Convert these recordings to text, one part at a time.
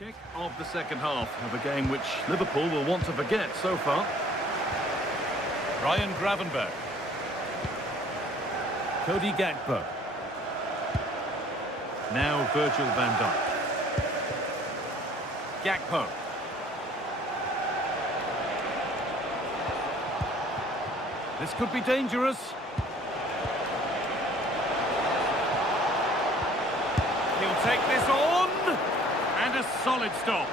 Kick of the second half of a game which Liverpool will want to forget so far. Ryan Gravenberch. Cody Gakpo. Now Virgil van Dijk. Gakpo. This could be dangerous. He'll take this on. And a solid stop.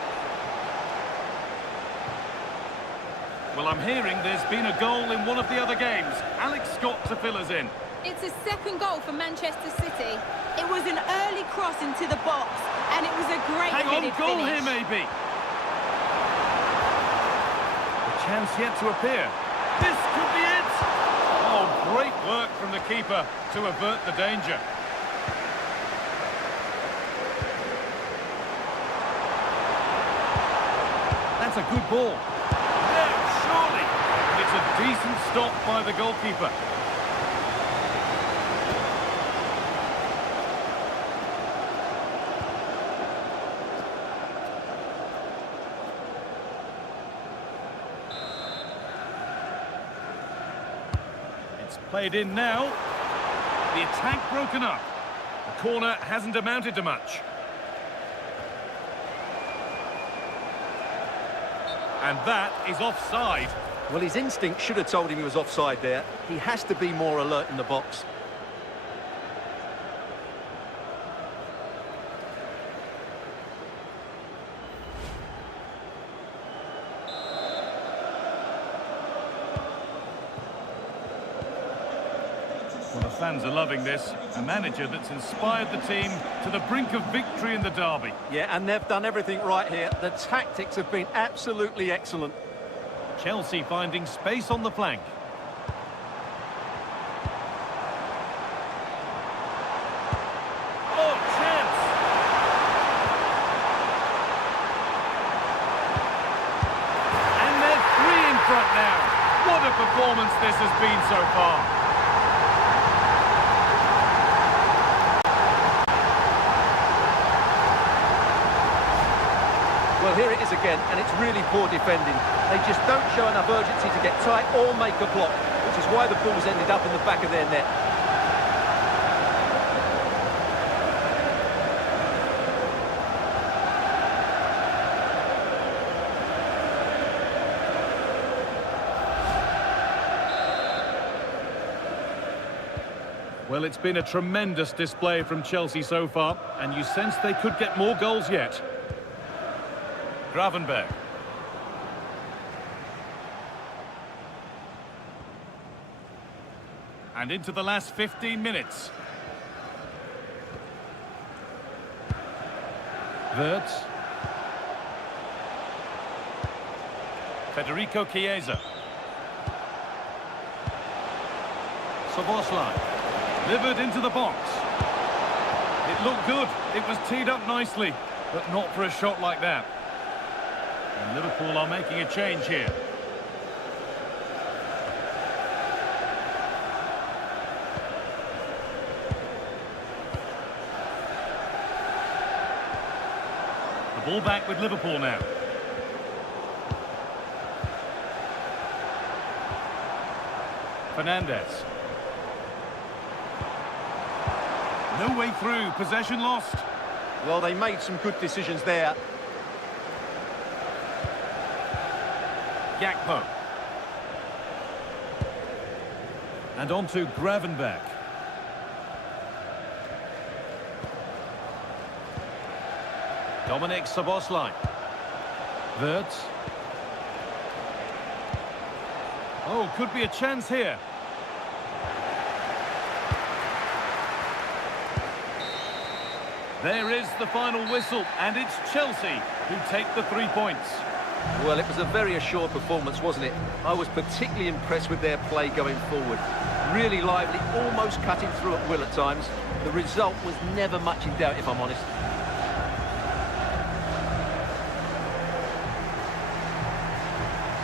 Well, I'm hearing there's been a goal in one of the other games. Alex Scott to fill us in. It's a second goal for Manchester City. It was an early cross into the box, and it was a great headed goal finish. here maybe. A chance yet to appear. This could be it. Oh, great work from the keeper to avert the danger. That's a good ball. No, surely. It's a decent stop by the goalkeeper. It's played in now. The attack broken up. The corner hasn't amounted to much. And that is offside. Well, his instinct should have told him he was offside there. He has to be more alert in the box. Well, the fans are loving this. A manager that's inspired the team to the brink of victory in the derby. Yeah, and they've done everything right here. The tactics have been absolutely excellent. Chelsea finding space on the flank. Oh, chance! And they're three in front now. What a performance this has been so far. Well, here it is again, and it's really poor defending. They just don't show enough urgency to get tight or make a block, which is why the ball's ended up in the back of their net. Well, it's been a tremendous display from Chelsea so far, and you sense they could get more goals yet. Gravenberch. And into the last 15 minutes. Wirtz. Federico Chiesa. Szoboszlai. Delivered into the box. It looked good. It was teed up nicely, but not for a shot like that. And Liverpool are making a change here. The ball back with Liverpool now. Fernandes. No way through. Possession lost. Well, they made some good decisions there. Gakpo. And on to Gravenberch. Dominik Szoboszlai. Wirtz. Oh, could be a chance here. There is the final whistle, and it's Chelsea who take the 3 points. Well, it was a very assured performance, wasn't it? I was particularly impressed with their play going forward. Really lively, almost cutting through at will at times. The result was never much in doubt, if I'm honest.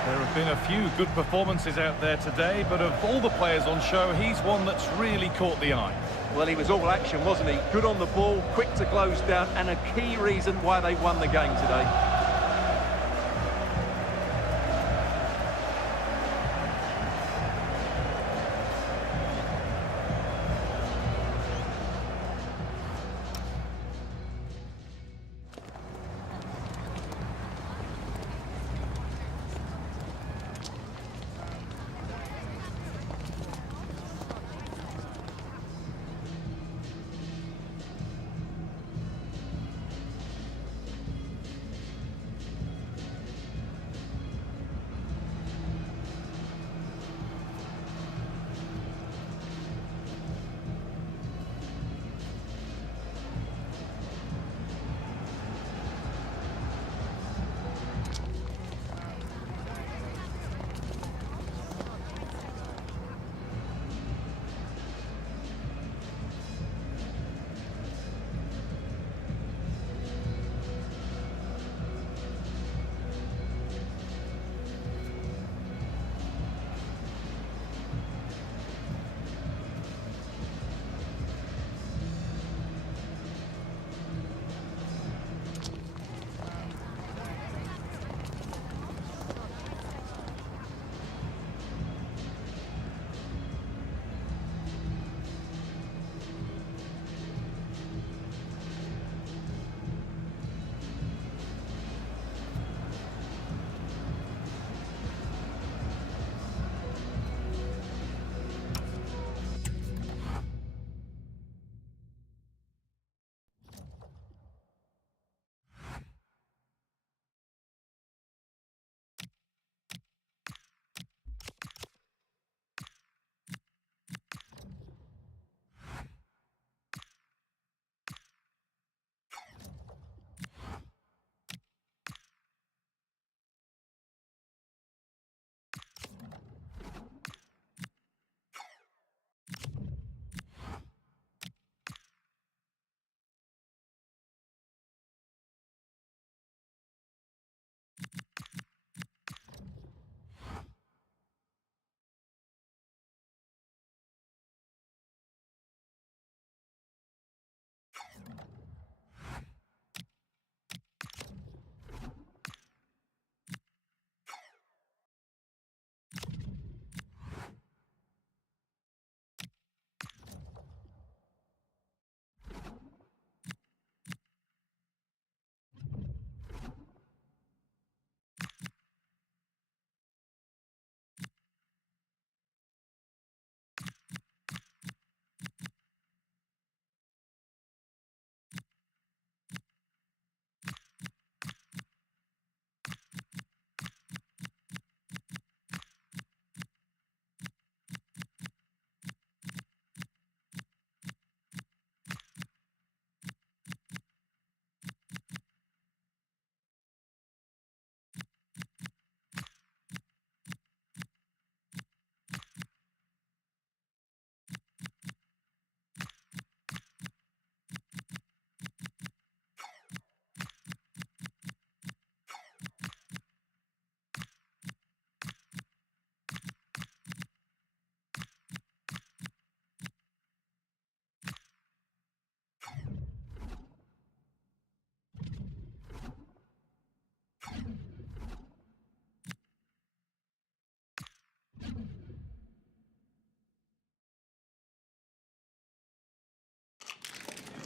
There have been a few good performances out there today, but of all the players on show, he's one that's really caught the eye. Well, he was all action, wasn't he? Good on the ball, quick to close down, and a key reason why they won the game today.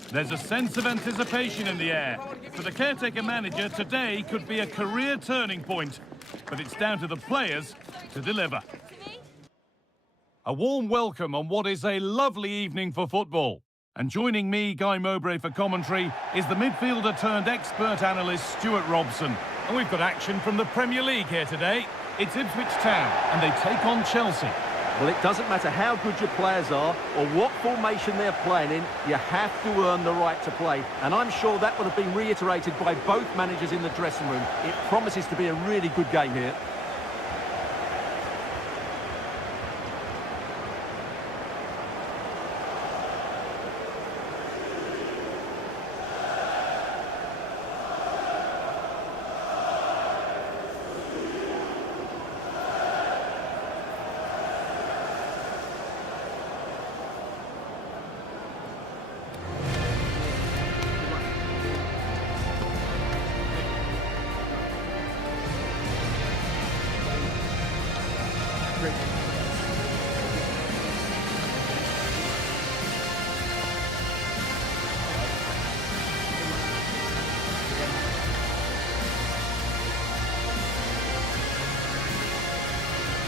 There's a sense of anticipation in the air. For the caretaker manager, today could be a career turning point. But it's down to the players to deliver. A warm welcome on what is a lovely evening for football. And joining me, Guy Mowbray, for commentary is the midfielder turned expert analyst Stuart Robson. And we've got action from the Premier League here today. It's Ipswich Town and they take on Chelsea. Well, it doesn't matter how good your players are or what formation they're playing in, you have to earn the right to play. And I'm sure that would have been reiterated by both managers in the dressing room. It promises to be a really good game here.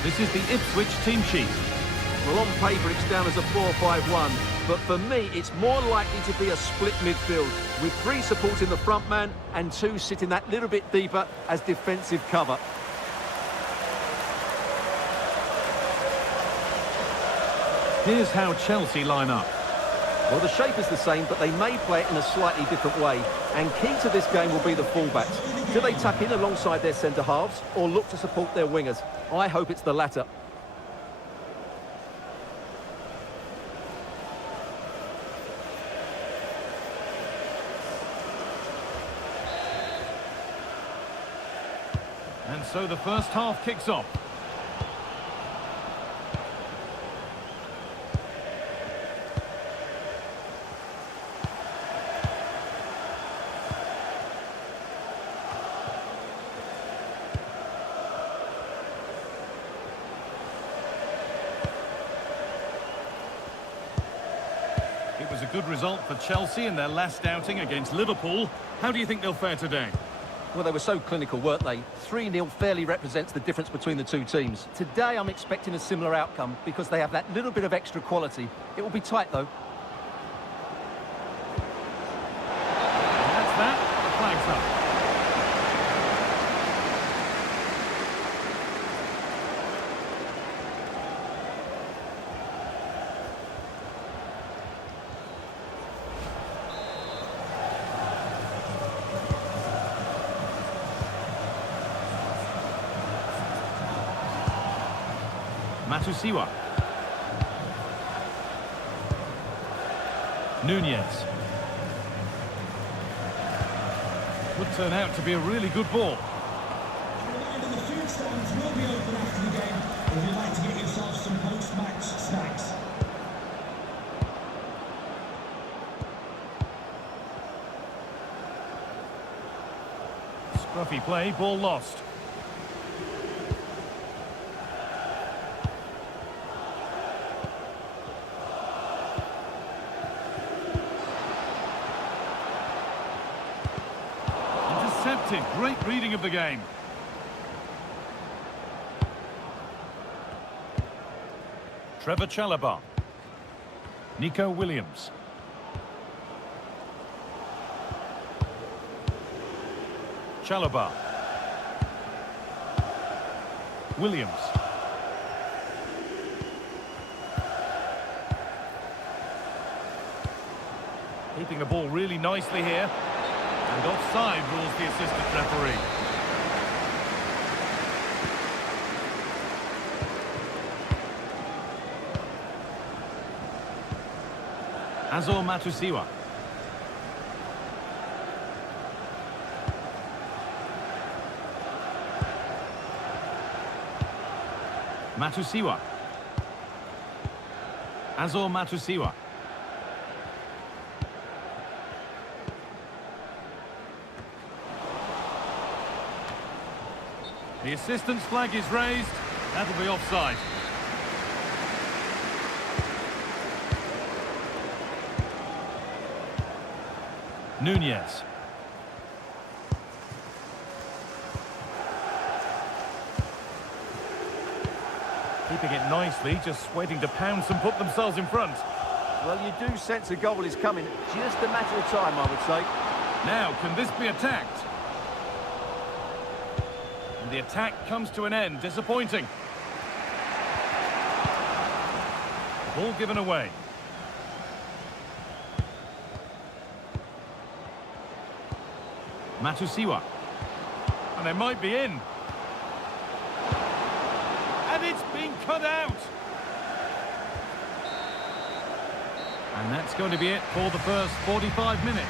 This is the Ipswich team sheet. Well, on paper, it's down as a 4-5-1. But for me, it's more likely to be a split midfield, with 3 supporting the front man and 2 sitting that little bit deeper as defensive cover. Here's how Chelsea line up. Well, the shape is the same, but they may play it in a slightly different way. And key to this game will be the fullbacks. Do they tuck in alongside their centre-halves or look to support their wingers? I hope it's the latter. And so the first half kicks off. It was a good result for Chelsea in their last outing against Liverpool. How do you think they'll fare today? Well, they were so clinical, weren't they? 3-0 fairly represents the difference between the 2 teams. Today, I'm expecting a similar outcome because they have that little bit of extra quality. It will be tight, though. And that's that. The flag's up. Matusiwa. Nunez. Would turn out to be a really good ball. The food stands will be open after the game if you'd like to get yourself some post-match snacks. Scruffy play, ball lost. Intercepted, great reading of the game. Trevor Chalobah. Nico Williams. Chalobah. Williams. Keeping the ball really nicely here. And offside rules the assistant referee. Azor Matusiwa. Matusiwa. Azor Matusiwa. The assistant's flag is raised. That'll be offside. Nunez. Keeping it nicely, just waiting to pounce and put themselves in front. Well, you do sense a goal is coming. Just a matter of time, I would say. Now, can this be attacked? And the attack comes to an end. Disappointing. Ball given away. Matusiwa. And they might be in. And it's been cut out. And that's going to be it for the first 45 minutes.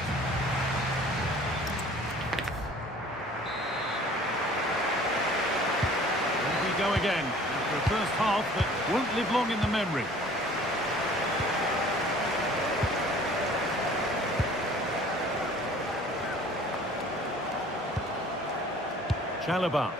And we go again after a first half that won't live long in the memory. Chalobah.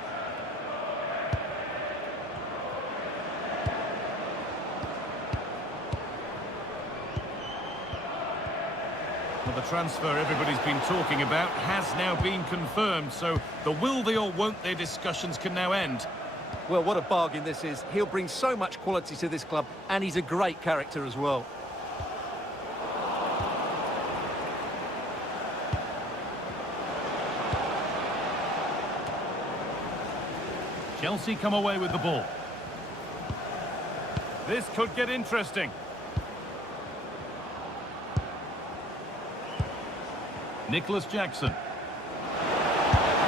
Well, the transfer everybody's been talking about has now been confirmed, so the will they or won't they discussions can now end. Well, what a bargain this is. He'll bring so much quality to this club, and he's a great character as well. Chelsea come away with the ball. This could get interesting. Nicholas Jackson.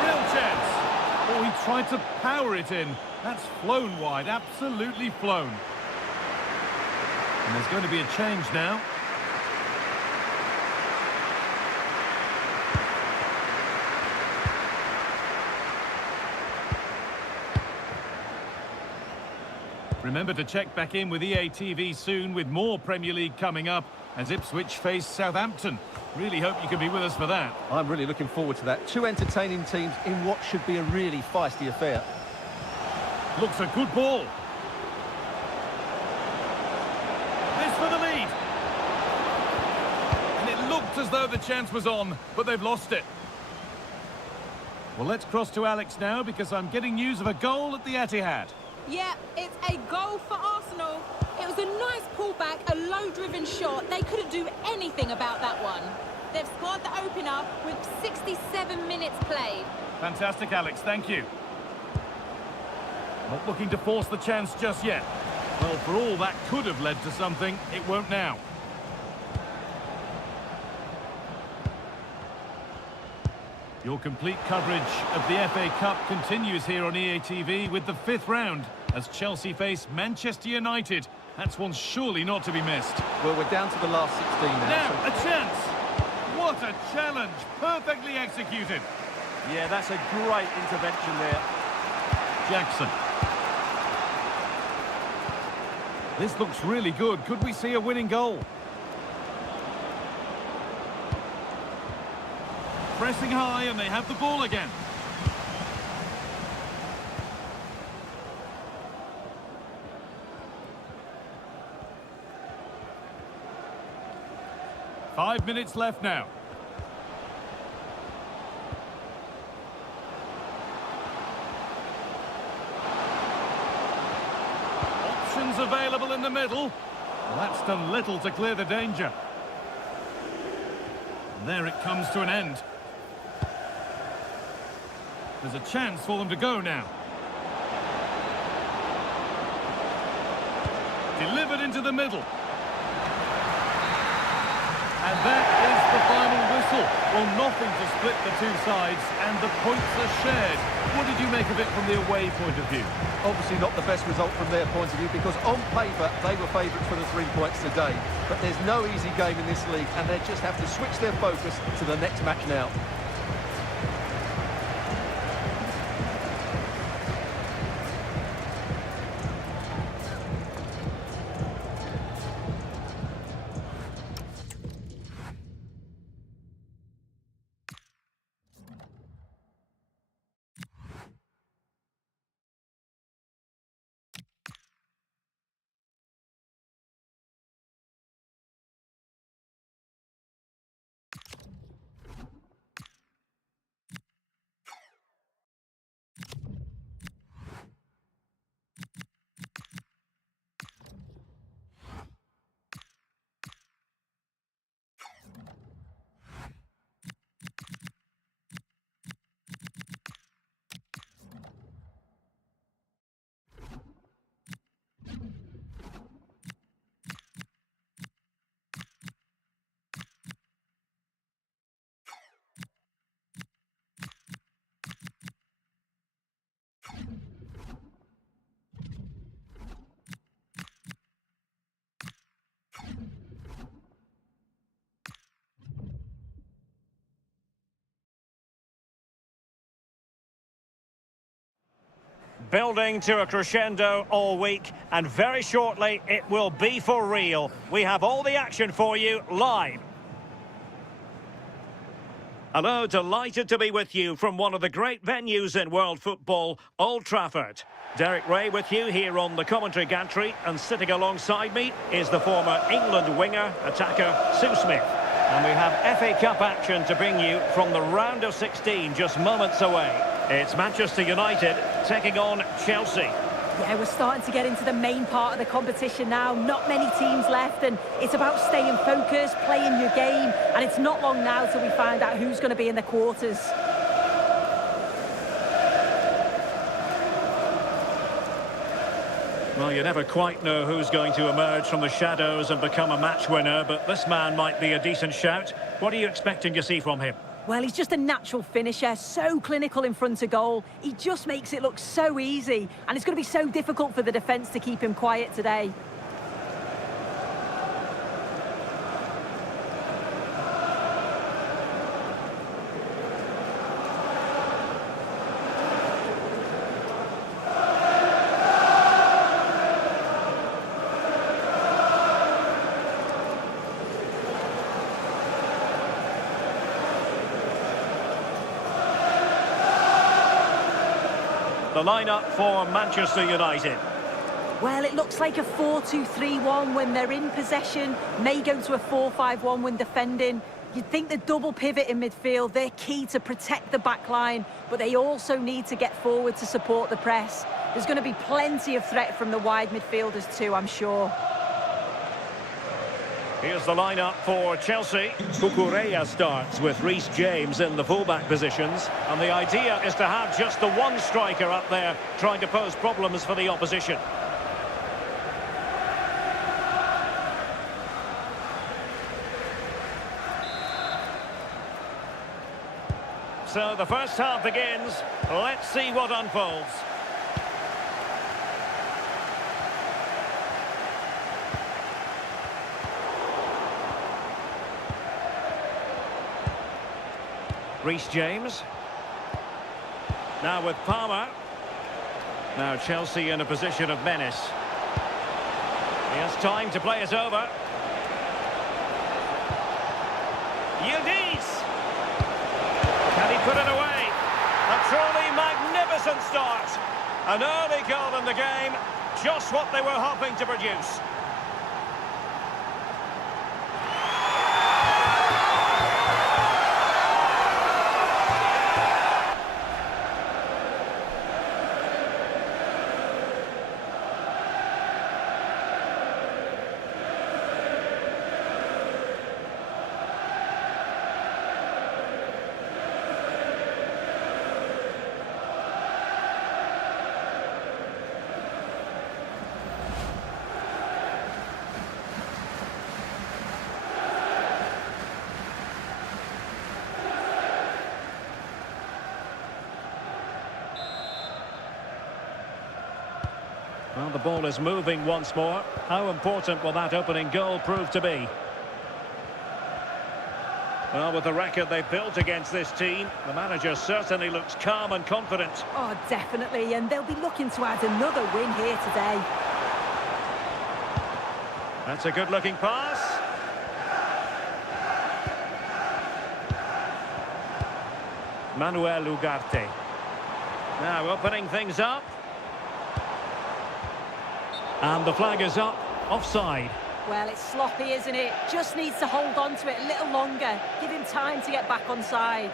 Real chance. Oh, he tried to power it in. That's flown wide, absolutely flown. And there's going to be a change now. Remember to check back in with EA TV soon with more Premier League coming up as Ipswich face Southampton. Really hope you can be with us for that. I'm really looking forward to that. Two entertaining teams in what should be a really feisty affair. Looks a good ball. This for the lead. And it looked as though the chance was on, but they've lost it. Well, let's cross to Alex now because I'm getting news of a goal at the Etihad. Yeah, it's a goal for Arsenal. It was a nice pullback, a low-driven shot. They couldn't do anything about that one. They've scored the opener with 67 minutes played. Fantastic, Alex. Thank you. Not looking to force the chance just yet. Well, for all that could have led to something, it won't now. Your complete coverage of the FA Cup continues here on EA TV with the 5th round as Chelsea face Manchester United. That's one surely not to be missed. Well, we're down to the last 16 now. Now, a chance! What a challenge! Perfectly executed. Yeah, that's a great intervention there. Jackson. This looks really good. Could we see a winning goal? Pressing high and they have the ball again. Five minutes left now. Options available in the middle. Well, that's done little to clear the danger. And there it comes to an end. There's a chance for them to go now. Delivered into the middle. And that is the final whistle. Well, nothing to split the two sides, and the points are shared. What did you make of it from the away point of view? Obviously not the best result from their point of view because on paper they were favourites for the 3 points today. But there's no easy game in this league and they just have to switch their focus to the next match now. Building to a crescendo all week, and very shortly it will be for real. We have all the action for you live. Hello, delighted to be with you from one of the great venues in world football, Old Trafford. Derek Ray with you here on the commentary gantry, and sitting alongside me is the former England winger, attacker Sue Smith. And we have FA Cup action to bring you from the round of 16 just moments away. It's Manchester United taking on Chelsea. Yeah, we're starting to get into the main part of the competition now. Not many teams left, and it's about staying focused, playing your game, and it's not long now till we find out who's going to be in the quarters. Well, you never quite know who's going to emerge from the shadows and become a match winner, but this man might be a decent shout. What are you expecting to see from him? Well, he's just a natural finisher, so clinical in front of goal. He just makes it look so easy, and it's going to be so difficult for the defence to keep him quiet today. The lineup for Manchester United. Well, it looks like a 4-2-3-1 when they're in possession. May go to a 4-5-1 when defending. You'd think the double pivot in midfield, they're key to protect the back line, but they also need to get forward to support the press. There's going to be plenty of threat from the wide midfielders too, I'm sure. Here's the lineup for Chelsea. Cucurella starts with Reece James in the fullback positions. And the idea is to have just the one striker up there trying to pose problems for the opposition. So the first half begins. Let's see what unfolds. Reece James. Now with Palmer. Now Chelsea in a position of menace. He has time to play it over. Yildiz. Can he put it away? A truly magnificent start. An early goal in the game. Just what they were hoping to produce. Well, the ball is moving once more. How important will that opening goal prove to be? Well, with the record they've built against this team, the manager certainly looks calm and confident. Oh, definitely, and they'll be looking to add another win here today. That's a good-looking pass. Manuel Ugarte. Now opening things up. And the flag is up, offside. Well, it's sloppy, isn't it? Just needs to hold on to it a little longer. Give him time to get back on side.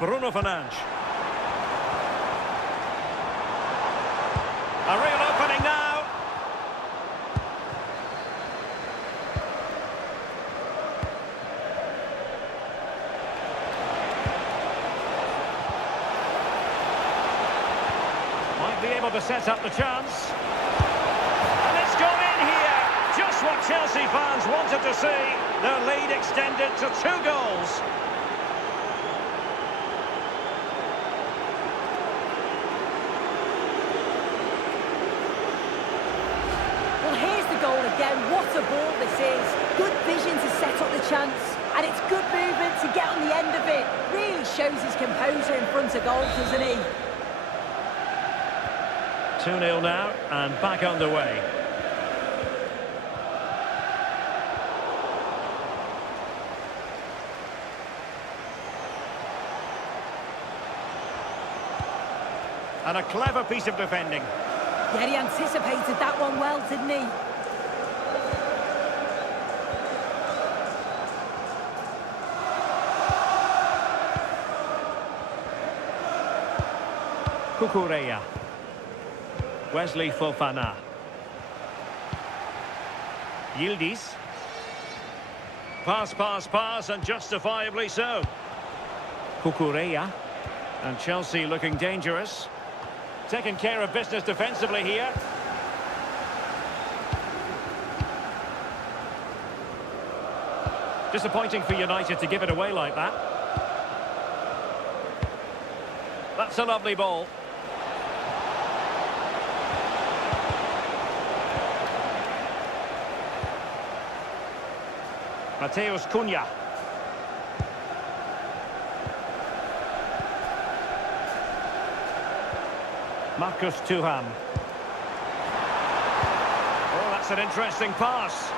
Bruno Fernandes. A real opening now. Might be able to set up the chance. And it's gone in here. Just what Chelsea fans wanted to see. Their lead extended to 2 goals. Again, what a ball this is. Good vision to set up the chance, and it's good movement to get on the end of it. Really shows his composure in front of goal, doesn't he? 2-0 now, and back underway. And a clever piece of defending. Yeah, he anticipated that one well, didn't he? Cucurella. Wesley Fofana. Yildiz. Pass, and justifiably so. Cucurella. And Chelsea looking dangerous. Taking care of business defensively here. Disappointing for United to give it away like that. That's a lovely ball. Mateus Cunha. Marcus Thuram. Oh, that's an interesting pass.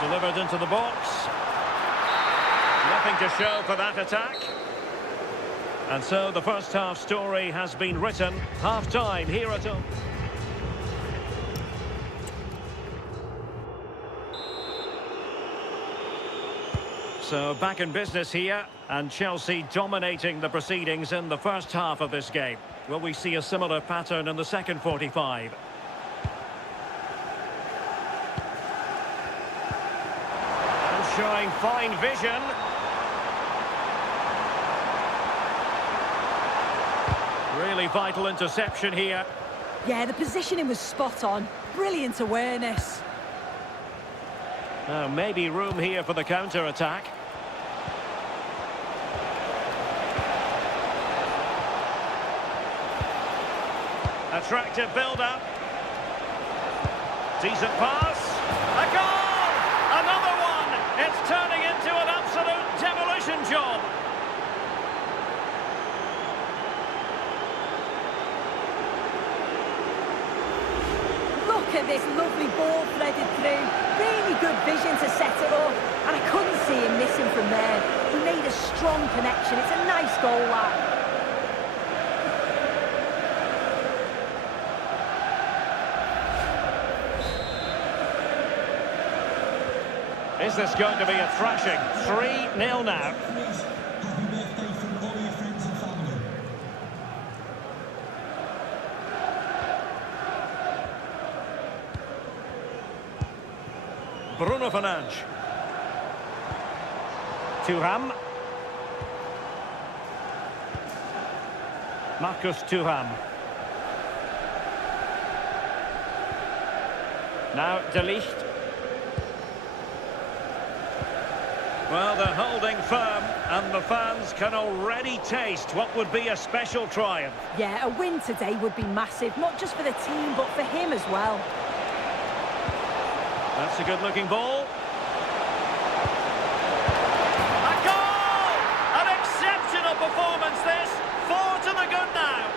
Delivered into the box. Nothing to show for that attack. And so the first half story has been written. Half-time here at home. So back in business here, and Chelsea dominating the proceedings in the first half of this game. Will we see a similar pattern in the second 45? And showing fine vision. Really vital interception here. Yeah, the positioning was spot on. Brilliant awareness. Now, maybe room here for the counter-attack. Attractive build-up. Decent pass. A goal! Another one! It's turning into an absolute demolition job. Look at this lovely ball threaded through. Really good vision to set it up. And I couldn't see him missing from there. He made a strong connection. It's a nice goal, that. Is this going to be a thrashing? 3-0 now. Happy birthday from all your friends and family. Bruno Fernandes. Thuram. Marcus Thuram. Now De Ligt. Well, they're holding firm, and the fans can already taste what would be a special triumph. Yeah, a win today would be massive, not just for the team, but for him as well. That's a good-looking ball. A goal! An exceptional performance, this. 4 to the good now.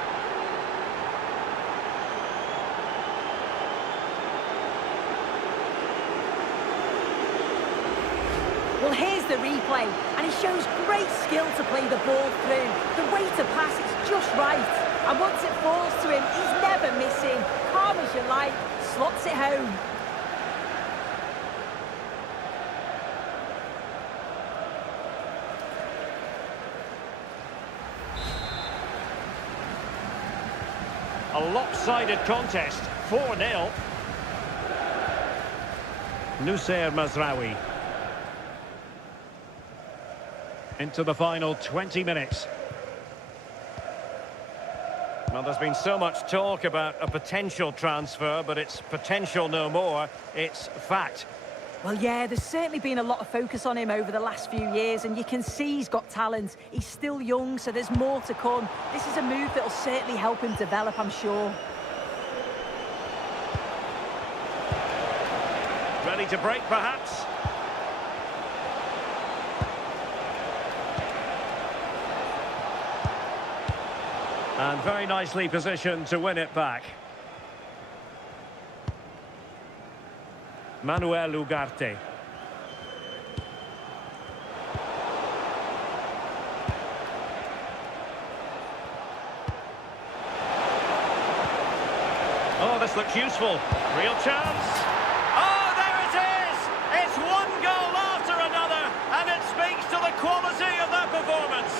Well, here's the replay, and he shows great skill to play the ball through. The way to pass is just right, and once it falls to him, he's never missing. Calm as you like, slots it home. A lopsided contest, 4-0. Noussair Mazraoui. Into the final 20 minutes. Well, there's been so much talk about a potential transfer, but it's potential no more. It's fact. Well, yeah, there's certainly been a lot of focus on him over the last few years, and you can see he's got talent. He's still young, so there's more to come. This is a move that'll certainly help him develop, I'm sure. Ready to break, perhaps? And very nicely positioned to win it back. Manuel Oh, this looks useful. Real chance. Oh, there it is! It's one goal after another, and it speaks to the quality of that performance.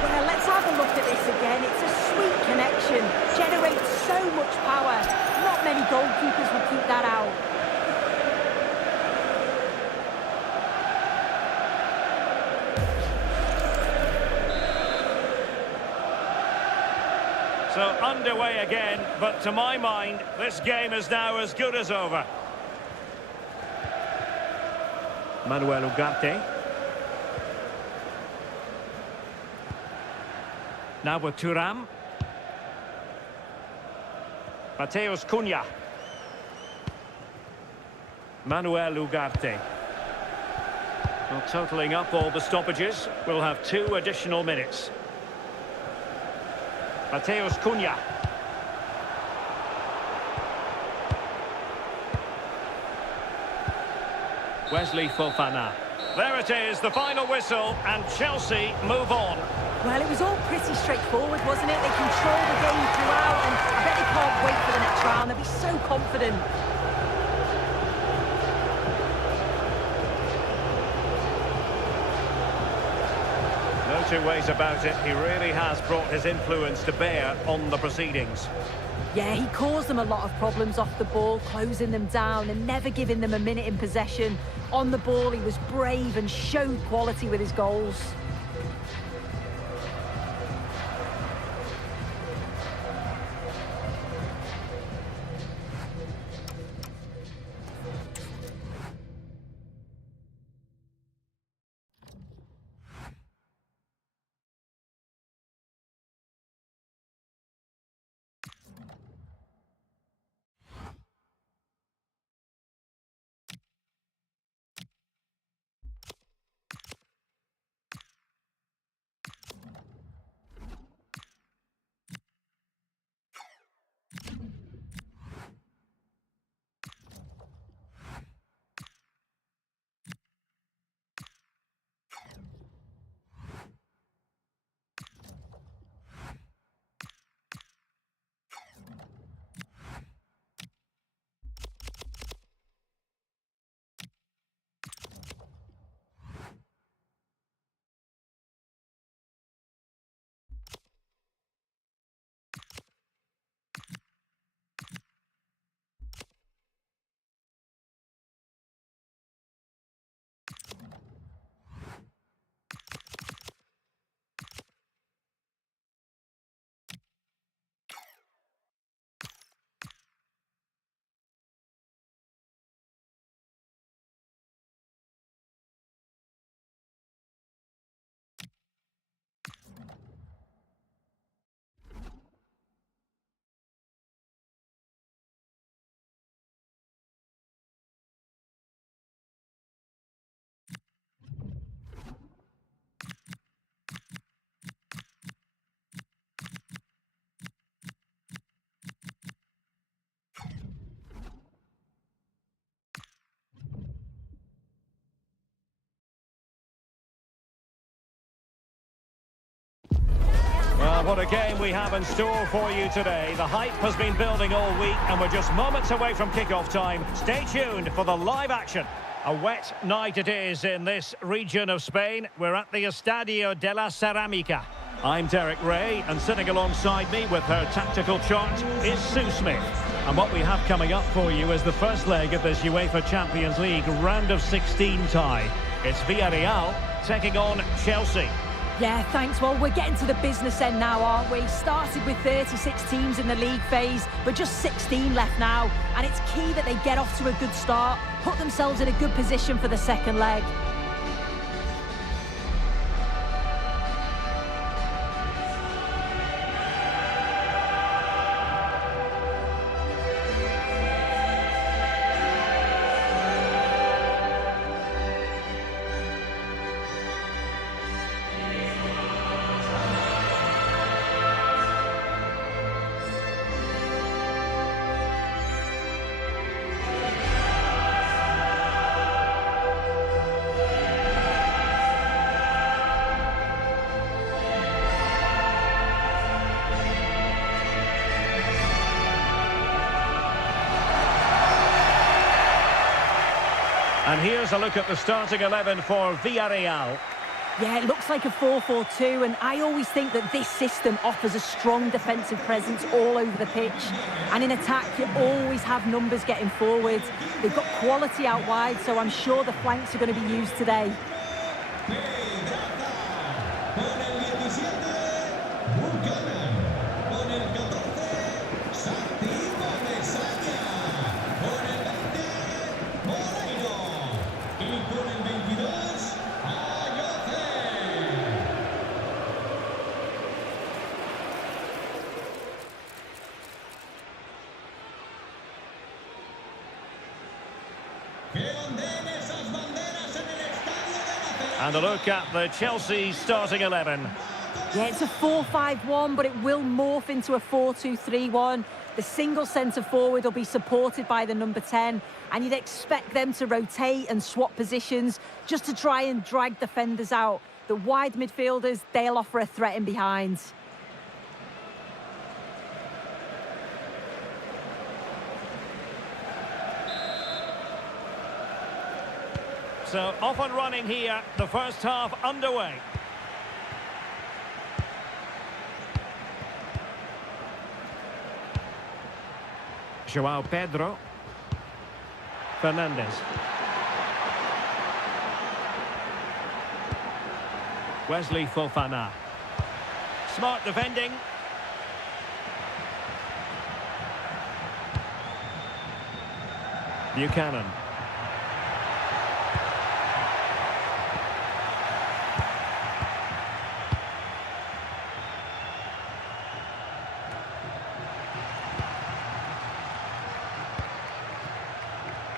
Well, let's have a look at this again. It's a sweet connection, generates so much power. Not many goalkeepers will keep that out. So underway again, but to my mind, this game is now as good as over. Manuel Ugarte. Now with Thuram. Mateus Cunha. Manuel Ugarte. Well, totalling up all the stoppages, we'll have 2 additional minutes. Mateus Cunha. Wesley Fofana. There it is, the final whistle, and Chelsea move on. Well, it was all pretty straightforward, wasn't it? They controlled the game throughout, and I bet they can't wait for the next round. They'll be so confident. No two ways about it, he really has brought his influence to bear on the proceedings. Yeah, he caused them a lot of problems off the ball, closing them down and never giving them a minute in possession. On the ball, he was brave and showed quality with his goals. Well, what a game we have in store for you today. The hype has been building all week and we're just moments away from kick-off time. Stay tuned for the live action. A wet night it is in this region of Spain. We're at the Estadio de la Cerámica. I'm Derek Ray, and sitting alongside me with her tactical chart is Sue Smith. And what we have coming up for you is the first leg of this UEFA Champions League round of 16 tie. It's Villarreal taking on Chelsea. Yeah, thanks. Well, we're getting to the business end now, aren't we? Started with 36 teams in the league phase, but just 16 left now. And it's key that they get off to a good start, put themselves in a good position for the second leg. here's a look at the starting 11 for Villarreal. Yeah, it looks like a 4-4-2, and I always think that this system offers a strong defensive presence all over the pitch. And in attack, you always have numbers getting forward. They've got quality out wide, so I'm sure the flanks are going to be used today. And a look at the Chelsea starting 11. Yeah, it's a 4-5-1, but it will morph into a 4-2-3-1. The single centre forward will be supported by the number 10, and you'd expect them to rotate and swap positions just to try and drag defenders out. The wide midfielders, they'll offer a threat in behind. So off and running here, the first half underway. Joao Pedro. Fernandes. Wesley Fofana. Smart defending. Buchanan.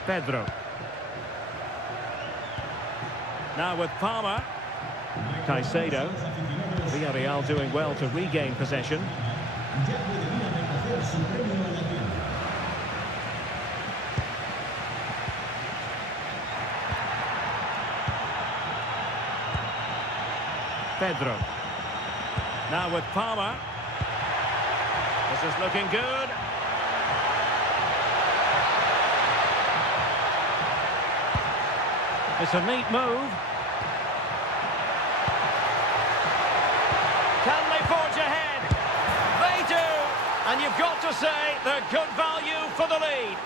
Pedro. Now with Palmer. Caicedo. Villarreal doing well to regain possession. Pedro. Now with Palmer. This is looking good. It's a neat move. Can they forge ahead? They do! And you've got to say they're good value for the lead.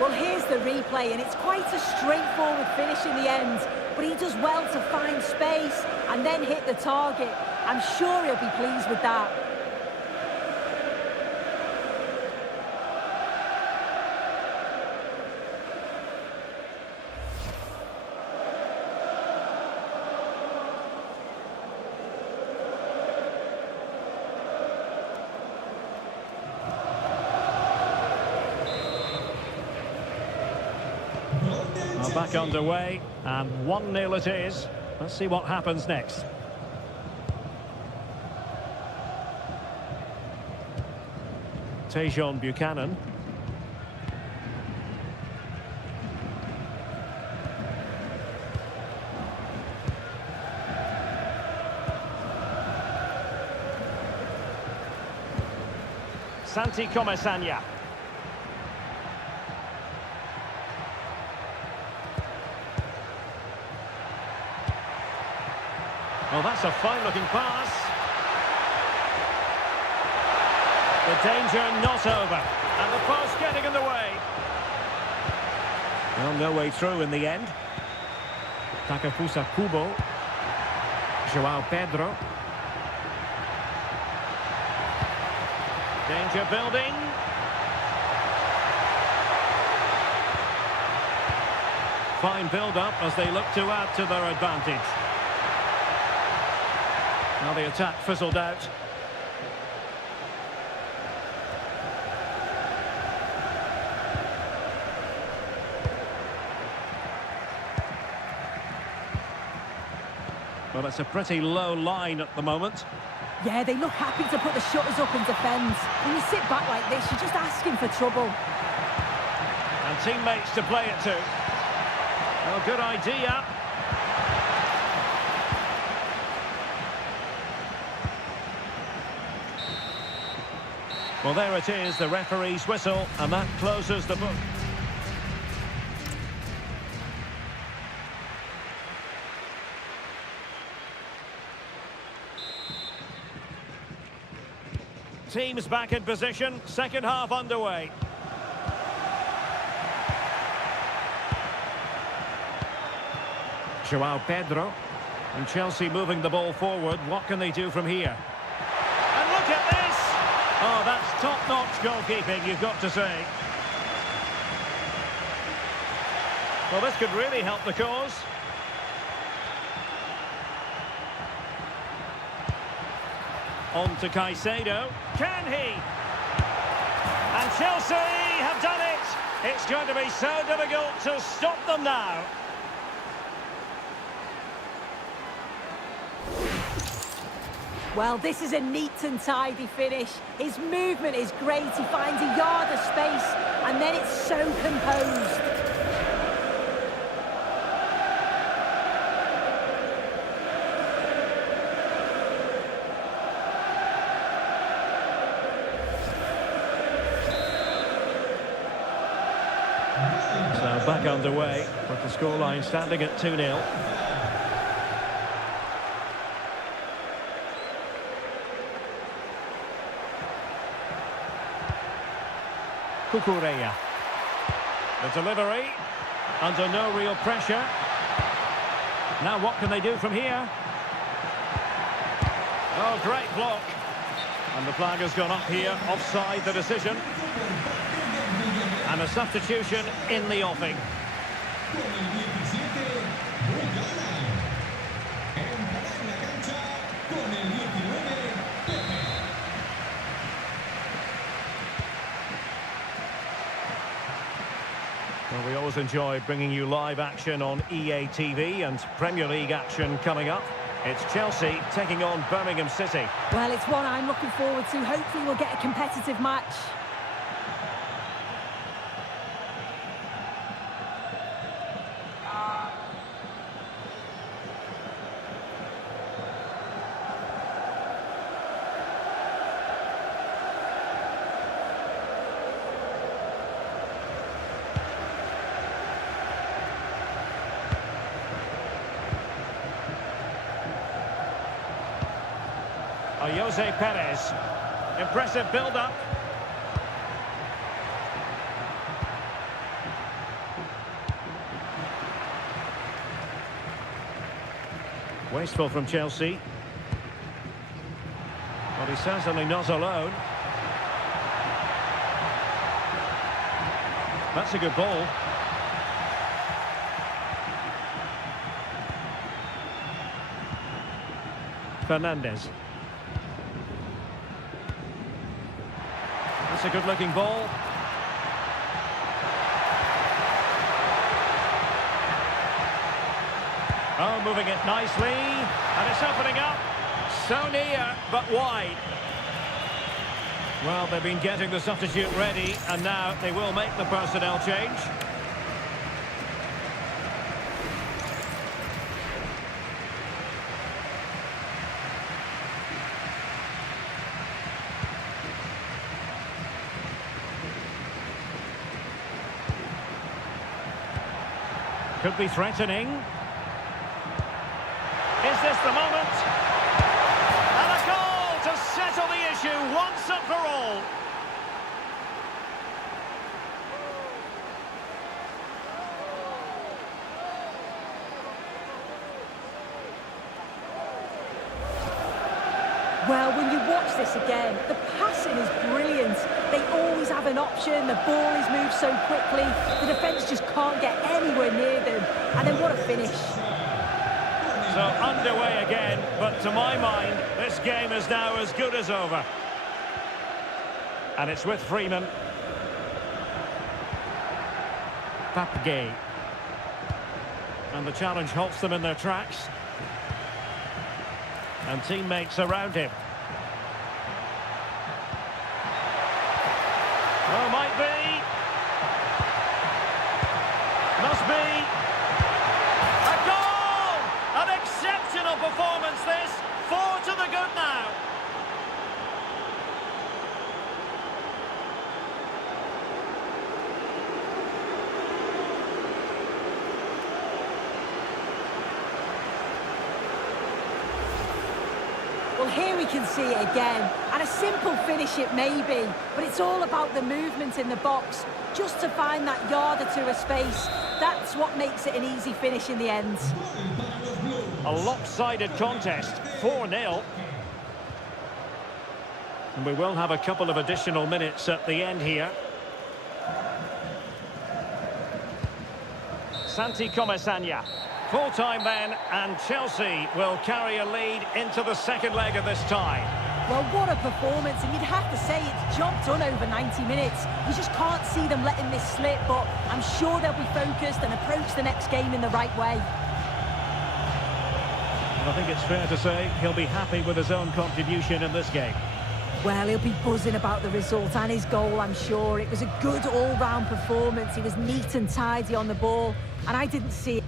Well, here's the replay, and it's quite a straightforward finish in the end. But he does well to find space and then hit the target. I'm sure he'll be pleased with that. Well, back underway, and 1-0 it is. Let's see what happens next. Tajon Buchanan. Santi Comesaña. Well, that's a fine-looking pass. The danger not over. And the pass getting in the way. Well, no way through in the end. Takefusa Kubo. Joao Pedro. Danger building. Fine build-up as they look to add to their advantage. Now the attack fizzled out. Well, it's a pretty low line at the moment. Yeah, they look happy to put the shutters up and defend. When you sit back like this, you're just asking for trouble. And teammates to play it to. Well, good idea. Well, there it is, the referee's whistle, and that closes the book. Teams back in position, second half underway. João Pedro. And Chelsea moving the ball forward. What can they do from here? And look at this! Oh, that's top-notch goalkeeping, you've got to say. Well, this could really help the cause. On to Caicedo. Can he? And Chelsea have done it! It's going to be so difficult to stop them now. Well, this is a neat and tidy finish. His movement is great. He finds a yard of space, and then it's so composed. So back underway, with the scoreline standing at 2-0. Cucurella. The delivery, under no real pressure. Now what can they do from here? Oh, great block. And the flag has gone up here, offside the decision. And a substitution in the offing. Well, we always enjoy bringing you live action on EA TV and Premier League action coming up. It's Chelsea taking on Birmingham City. Well, it's one I'm looking forward to. Hopefully we'll get a competitive match. Jose Perez. Impressive build-up. Wasteful from Chelsea. Well, he's certainly not alone. That's a good ball. Fernandes. That's a good-looking ball. Oh, moving it nicely. And it's opening up. So near, but wide. Well, they've been getting the substitute ready, and now they will make the personnel change. Could be threatening. Is this the moment? And a goal to settle the issue once and for all. Well, when you watch this again, the passing is brilliant. They always have an option, the ball is moved so quickly, the defence just can't get anywhere near them. And then what a finish. So underway again, but to my mind, this game is now as good as over. And it's with Freeman. Pape. And the challenge halts them in their tracks. And teammates around him. Oh, might be. Must be. A goal! An exceptional performance this. 4 to the good now. Well, here we can see it again. And a simple finish it may be, but it's all about the movement in the box. Just to find that yard or two of space, that's what makes it an easy finish in the end. A lopsided contest, 4-0. And we will have a couple of additional minutes at the end here. Santi Comesaña. Full-time then, and Chelsea will carry a lead into the second leg of this tie. Well, what a performance, and you'd have to say it's job done over 90 minutes. You just can't see them letting this slip, but I'm sure they'll be focused and approach the next game in the right way. I think it's fair to say he'll be happy with his own contribution in this game. Well, he'll be buzzing about the result and his goal, I'm sure. It was a good all-round performance. He was neat and tidy on the ball, and I didn't see it.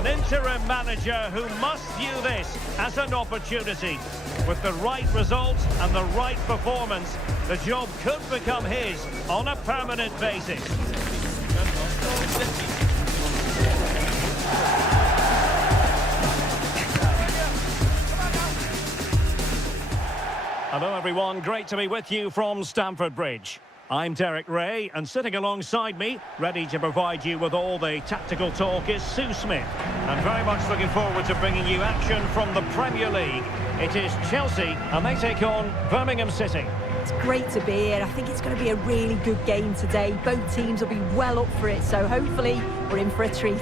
An interim manager who must view this as an opportunity. With the right result and the right performance, the job could become his on a permanent basis. Hello everyone, great to be with you from Stamford Bridge. I'm Derek Ray, and sitting alongside me, ready to provide you with all the tactical talk, is Sue Smith. And very much looking forward to bringing you action from the Premier League. It is Chelsea, and they take on Birmingham City. It's great to be here. I think it's going to be a really good game today. Both teams will be well up for it, so hopefully we're in for a treat.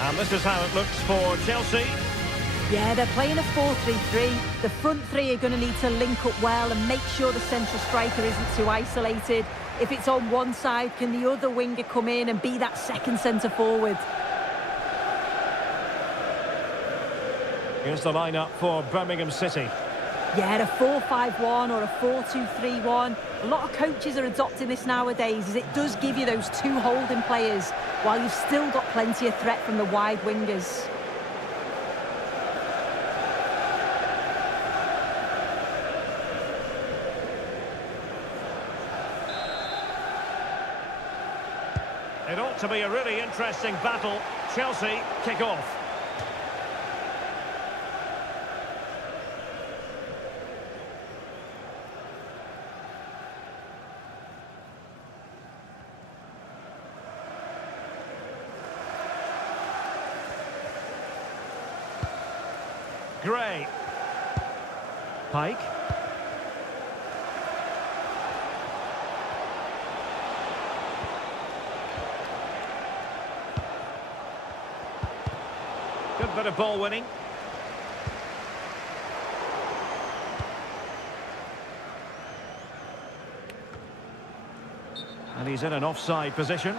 And this is how it looks for Chelsea. Yeah, they're playing a 4-3-3. The front three are going to need to link up well and make sure the central striker isn't too isolated. If it's on one side, can the other winger come in and be that second centre forward? Here's the lineup for Birmingham City. Yeah, a 4-5-1 or a 4-2-3-1. A lot of coaches are adopting this nowadays, as it does give you those two holding players, while you've still got plenty of threat from the wide wingers. It ought to be a really interesting battle. Chelsea kick off. Gray. Pike. Good bit of ball winning. And he's in an offside position.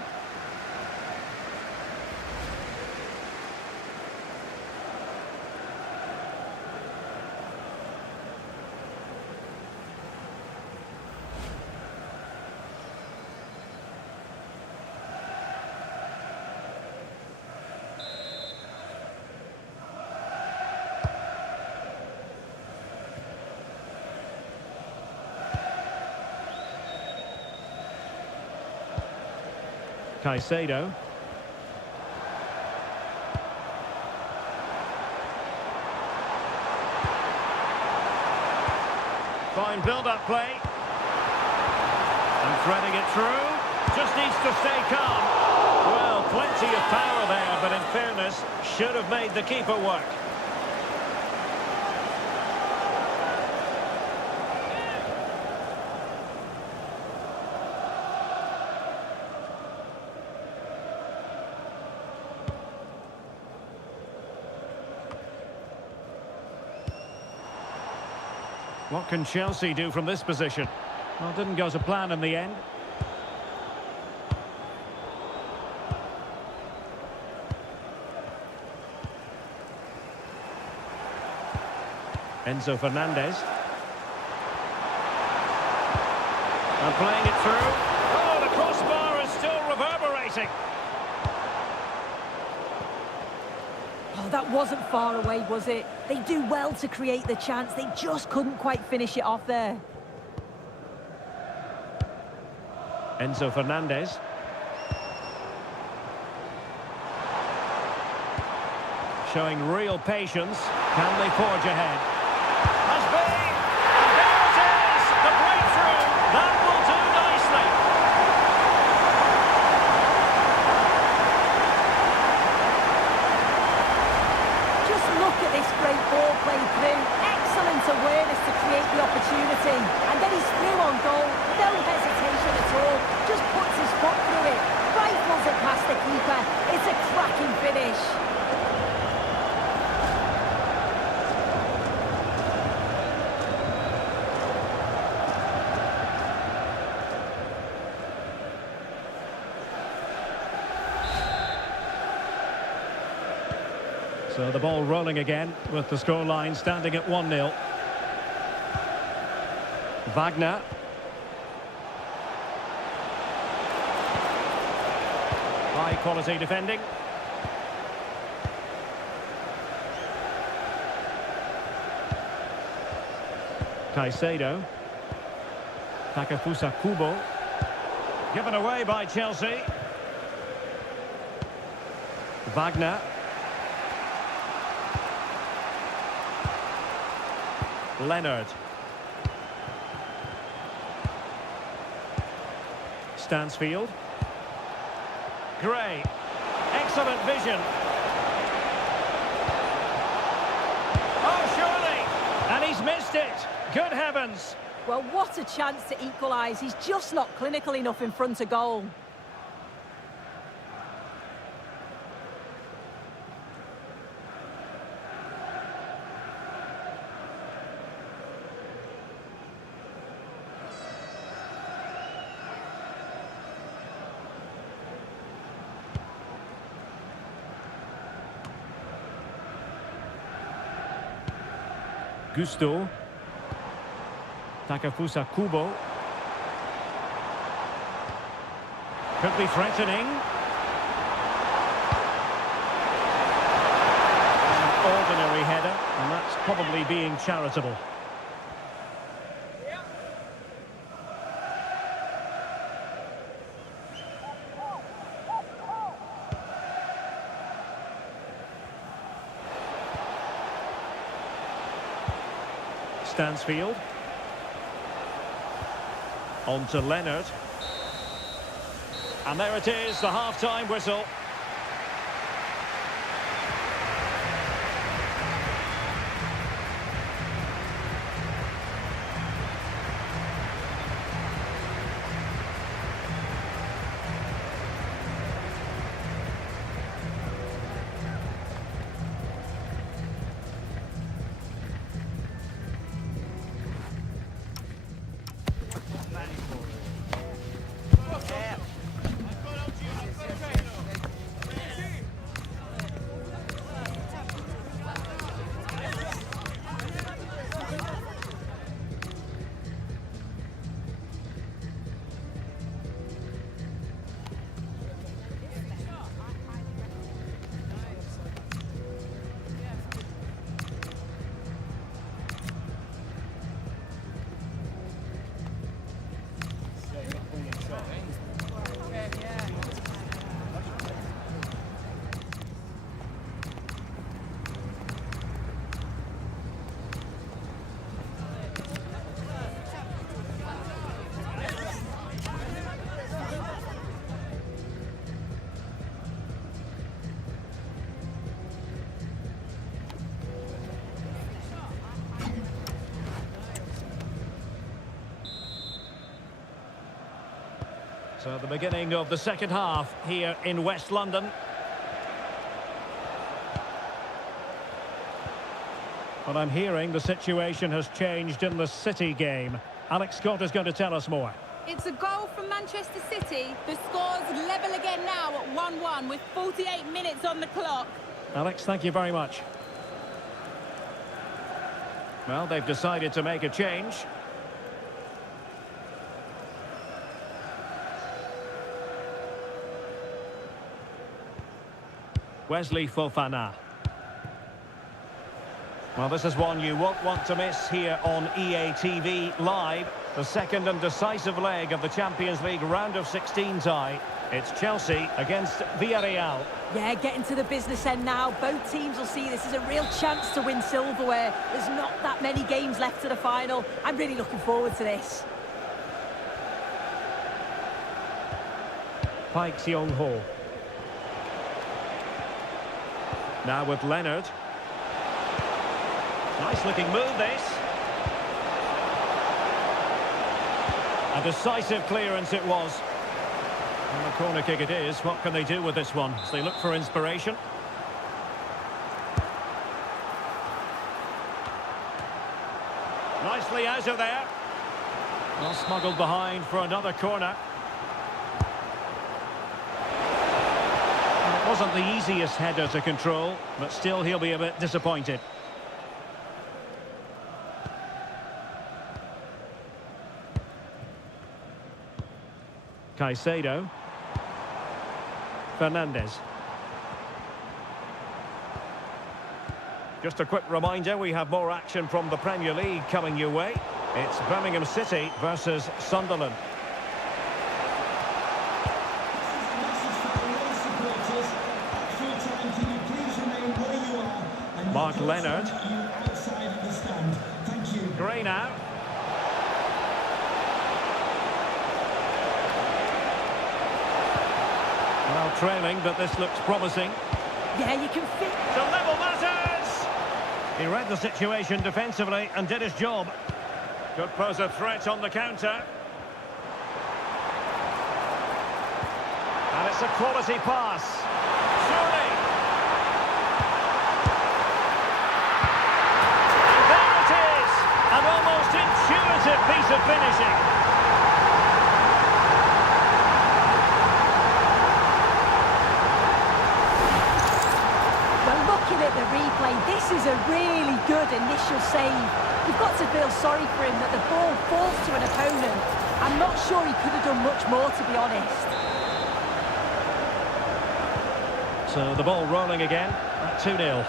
Caicedo. Fine build-up play. And threading it through. Just needs to stay calm. Well, plenty of power there, but in fairness, should have made the keeper work. What can Chelsea do from this position? Well, it didn't go to plan in the end. Enzo Fernandez. And playing it through. Oh, the crossbar is still reverberating. Oh, that wasn't far away, was it? They do well to create the chance. They just couldn't quite finish it off there. Enzo Fernandez. Showing real patience. Can they forge ahead? Has been! And there it is! The breakthrough! That will do nicely! opportunity. And then he's through on goal. No hesitation at all. Just puts his foot through it. Rifles it past the keeper. It's a cracking finish. So the ball rolling again with the scoreline standing at 1-0. Wagner. High quality defending. Caicedo. Takefusa Kubo. Given away by Chelsea. Wagner. Leonard. Stansfield. Gray. Excellent vision. Oh, surely! And he's missed it. Good heavens. Well, what a chance to equalise. He's just not clinical enough in front of goal. Gusto. Takefusa Kubo. Could be threatening. An ordinary header, and that's probably being charitable. Stansfield. On to Leonard. And there it is, the half-time whistle. So the beginning of the second half here in West London. But I'm hearing the situation has changed in the City game. Alex Scott is going to tell us more. It's a goal from Manchester City. The score's level again now at 1-1 with 48 minutes on the clock. Alex, thank you very much. Well, they've decided to make a change. Wesley Fofana. Well, this is one you won't want to miss here on EA TV Live. The second and decisive leg of the Champions League round of 16 tie. It's Chelsea against Villarreal. Yeah, getting to the business end now. Both teams will see this as a real chance to win silverware. There's not that many games left to the final. I'm really looking forward to this. Park Seong-ho. Now with Leonard. Nice looking move, this. A decisive clearance it was. And the corner kick it is. What can they do with this one as they look for inspiration? Nicely out of there. Well, smuggled behind for another corner. And it wasn't the easiest header to control, but still he'll be a bit disappointed. Caicedo. Fernandes. Just a quick reminder, we have more action from the Premier League coming your way. It's Birmingham City versus Sunderland. Mark Leonard. Gray now. Well, trailing, but this looks promising. Yeah, you can fit. To level matters! He read the situation defensively and did his job. Could pose a threat on the counter. And it's a quality pass. Surely! And there it is! An almost intuitive piece of finishing. Looking at the replay, this is a really good initial save. You've got to feel sorry for him that the ball falls to an opponent. I'm not sure he could have done much more, to be honest. So the ball rolling again at 2-0.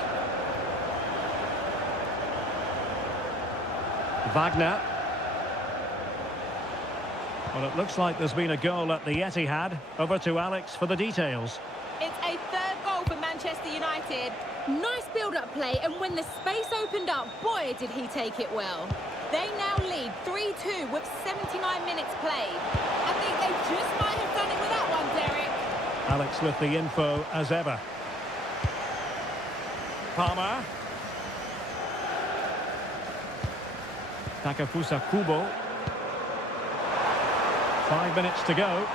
Wagner. Well, it looks like there's been a goal at the Etihad. Over to Alex for the details. It's a third goal for Manchester United. Nice build-up play, and when the space opened up, boy, did he take it well. They now lead 3-2 with 79 minutes played. I think they just might have done it with that one, Derek. Alex with the info as ever. Palmer. Takefusa Kubo. 5 minutes to go.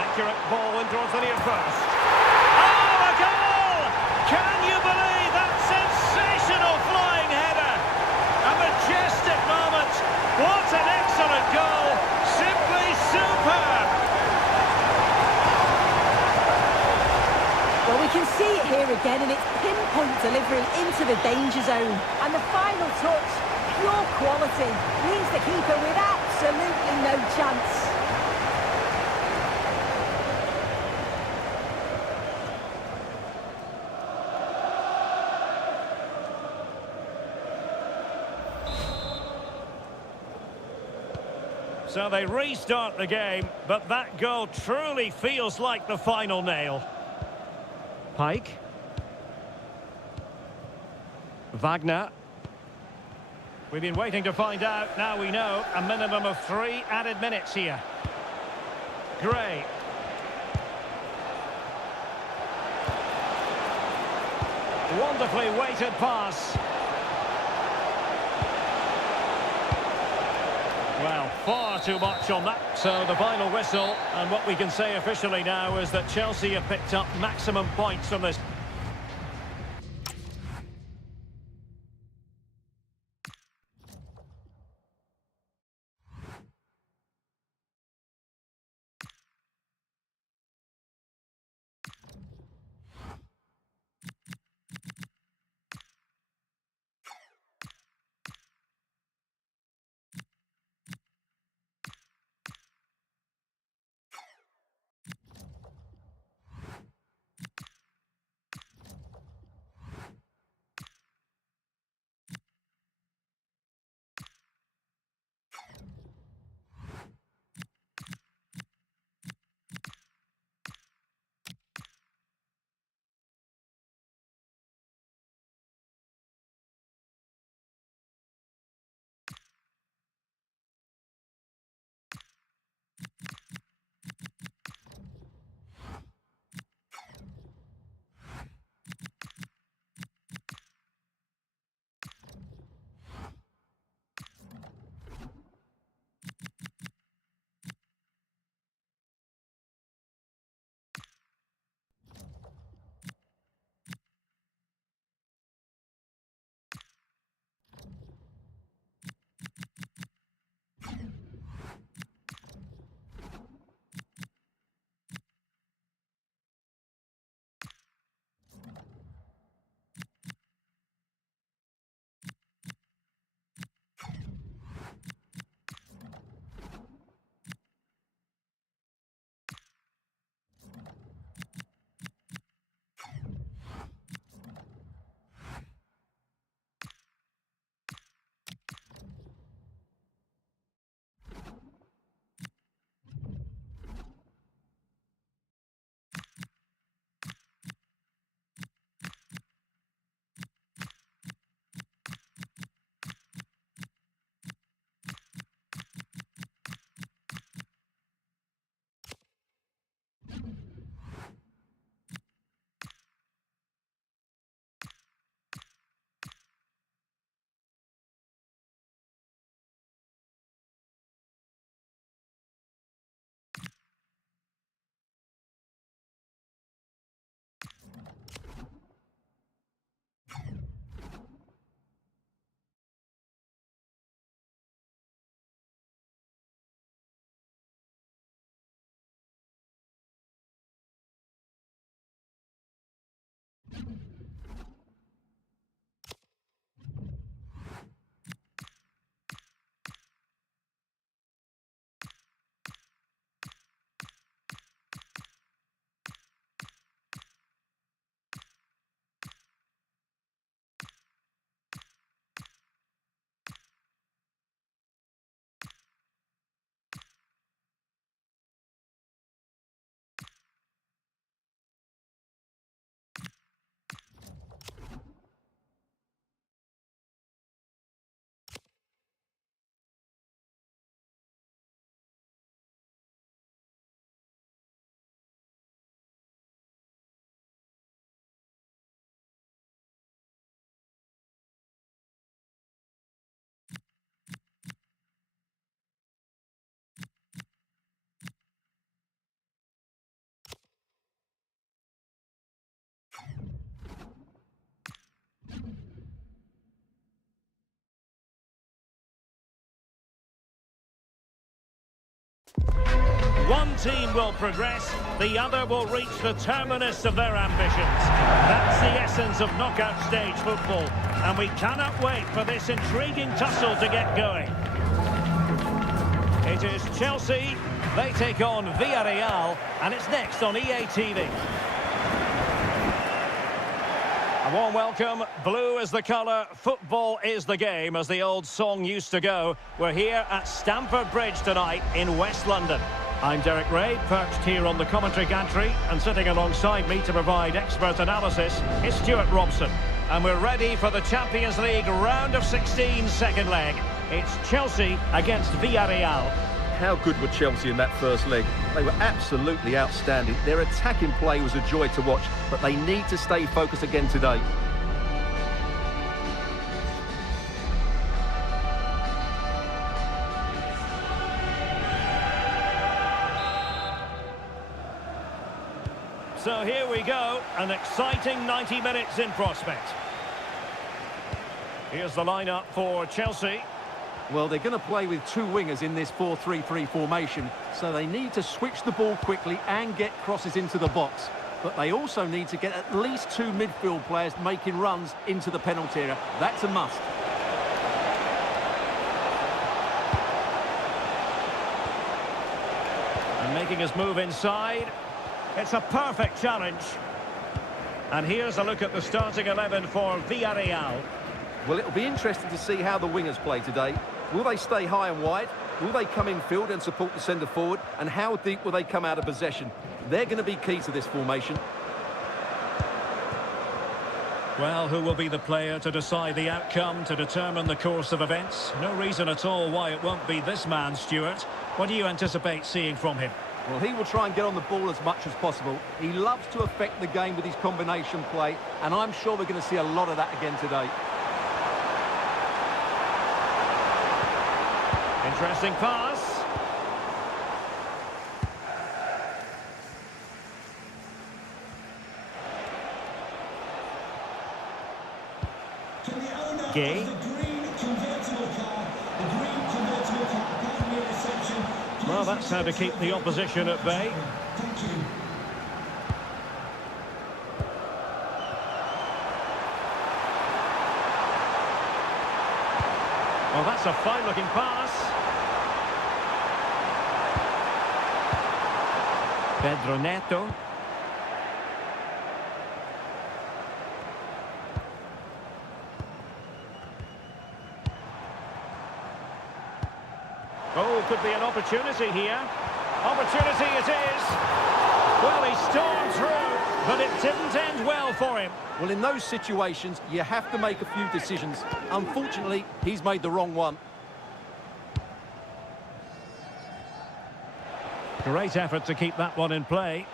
Accurate ball in towards the near post. Oh, a goal! Can you believe that sensational flying header? A majestic moment. What an excellent goal. Simply superb. Well, we can see it here again, and it's pinpoint delivery into the danger zone. And the final touch, pure quality, leaves the keeper with absolutely no chance. So they restart the game, but that goal truly feels like the final nail. Pike. Wagner. We've been waiting to find out. Now we know a minimum of 3 added minutes here. Gray. Wonderfully weighted pass. Well, far too much on that. So the final whistle, and what we can say officially now is that Chelsea have picked up maximum points from this. One team will progress, the other will reach the terminus of their ambitions. That's the essence of knockout stage football, and we cannot wait for this intriguing tussle to get going. It is Chelsea, they take on Villarreal, and it's next on EA TV. A warm welcome. Blue is the colour, football is the game, as the old song used to go. We're here at Stamford Bridge tonight in West London. I'm Derek Ray, perched here on the commentary gantry, and sitting alongside me to provide expert analysis is Stuart Robson. And we're ready for the Champions League round of 16 second leg. It's Chelsea against Villarreal. How good were Chelsea in that first leg? They were absolutely outstanding. Their attacking play was a joy to watch, but they need to stay focused again today. So here we go, an exciting 90 minutes in prospect. Here's the lineup for Chelsea. Well, they're going to play with two wingers in this 4-3-3 formation, so they need to switch the ball quickly and get crosses into the box. But they also need to get at least two midfield players making runs into the penalty area. That's a must. And making his move inside. It's a perfect challenge. And here's a look at the starting 11 for Villarreal. Well, it'll be interesting to see how the wingers play today. Will they stay high and wide? Will they come in field and support the centre forward? And how deep will they come out of possession? They're going to be key to this formation. Well, who will be the player to decide the outcome, to determine the course of events? No reason at all why it won't be this man, Stuart. What do you anticipate seeing from him? Well, he will try and get on the ball as much as possible. He loves to affect the game with his combination play, and I'm sure we're going to see a lot of that again today. Interesting pass. To the owner Gay. of the green convertible car, pardon me, reception. Well, that's how to keep the opposition at bay. Thank you. Well, that's a fine-looking pass. Pedro Neto. Oh, could be an opportunity here. Opportunity it is. Well, he stormed through, but it didn't end well for him. Well, in those situations, you have to make a few decisions. Unfortunately, he's made the wrong one. Great effort to keep that one in play.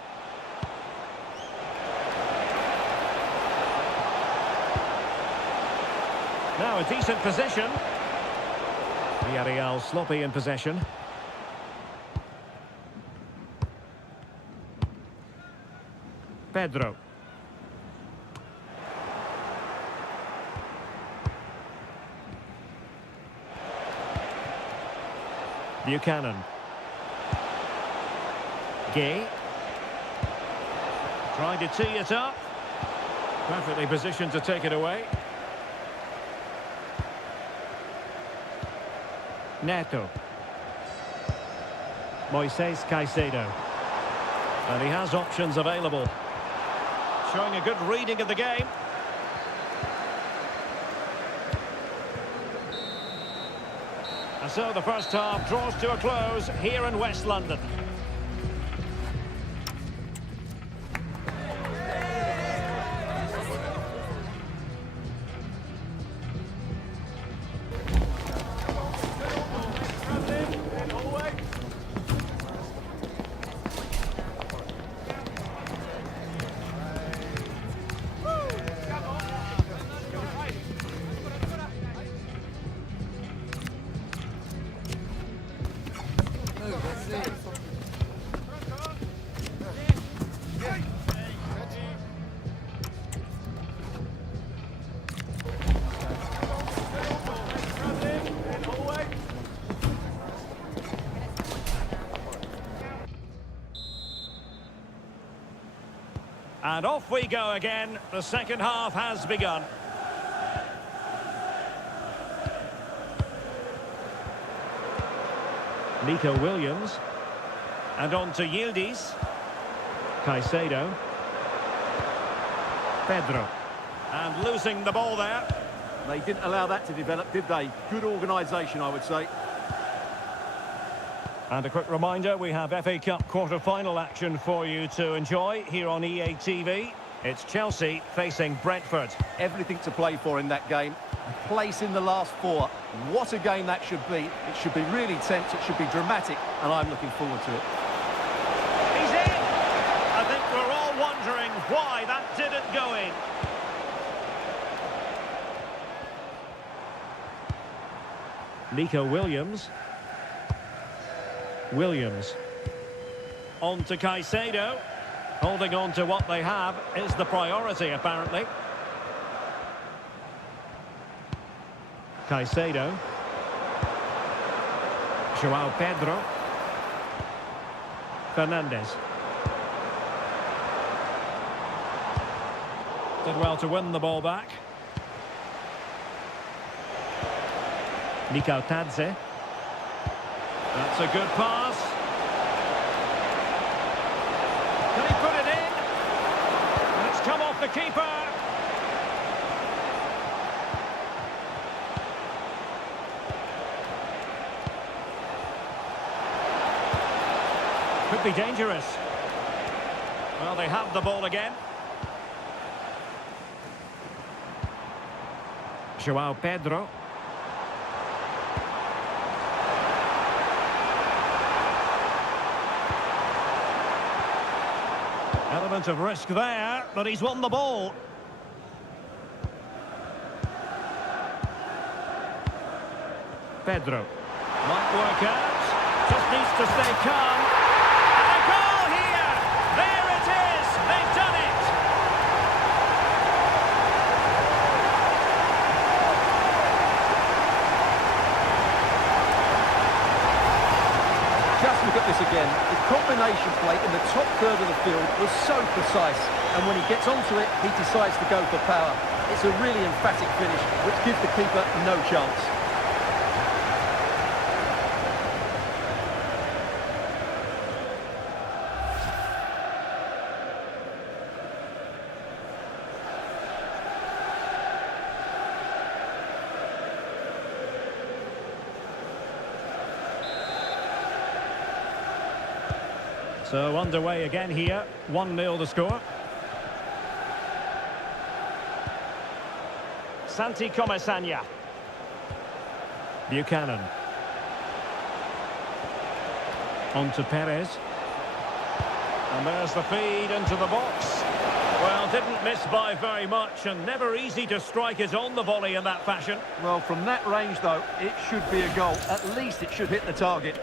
Now a decent position. Villarreal sloppy in possession. Pedro. Buchanan. Gay. Trying to tee it up. Perfectly positioned to take it away. Neto. Moises Caicedo. And he has options available. Showing a good reading of the game. And so the first half draws to a close here in West London. And off we go again. The second half has begun. Nico Williams. And on to Yildiz. Caicedo. Pedro. And losing the ball there. They didn't allow that to develop, did they? Good organisation, I would say. And a quick reminder, we have FA Cup quarter-final action for you to enjoy here on EA TV. It's Chelsea facing Brentford. Everything to play for in that game. A place in the last four. What a game that should be. It should be really tense, it should be dramatic, and I'm looking forward to it. He's in! I think we're all wondering why that didn't go in. Nico Williams. On to Caicedo. Holding on to what they have is the priority, apparently. Caicedo. João Pedro. Fernandes. Did well to win the ball back. Mikau Tadze. That's a good pass. Can he put it in? And it's come off the keeper. Could be dangerous. Well, they have the ball again. João Pedro. Element of risk there, but he's won the ball. Pedro. Might work out. Just needs to stay calm. And a goal here! There it is! They've done it! Just look at this again. The combination play in the top third of the field was so precise, and when he gets onto it, he decides to go for power. It's a really emphatic finish, which gives the keeper no chance. So underway again here, 1-0 the score. Santi Comesaña. Buchanan. On to Perez. And there's the feed into the box. Well, didn't miss by very much, and never easy to strike it on the volley in that fashion. Well, from that range, though, it should be a goal. At least it should hit the target.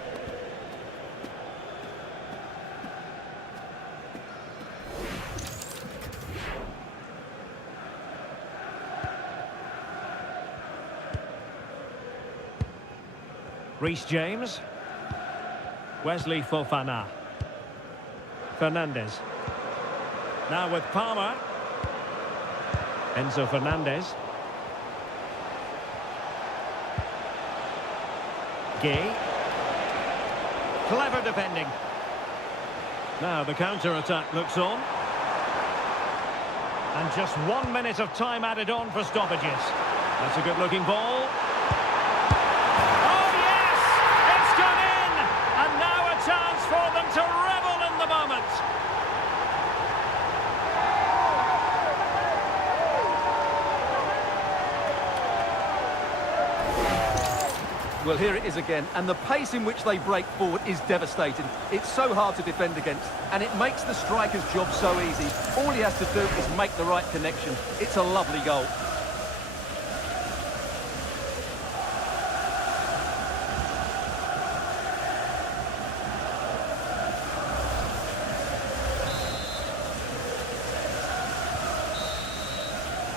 Reece James. Wesley Fofana. Fernandes. Now with Palmer. Enzo Fernandez. Gay. Clever defending. Now the counter-attack looks on. And just 1 minute of time added on for stoppages. That's a good-looking ball. For them to revel in the moment. Well, here it is again, and the pace in which they break forward is devastating. It's so hard to defend against, and it makes the striker's job so easy. All he has to do is make the right connection. It's a lovely goal.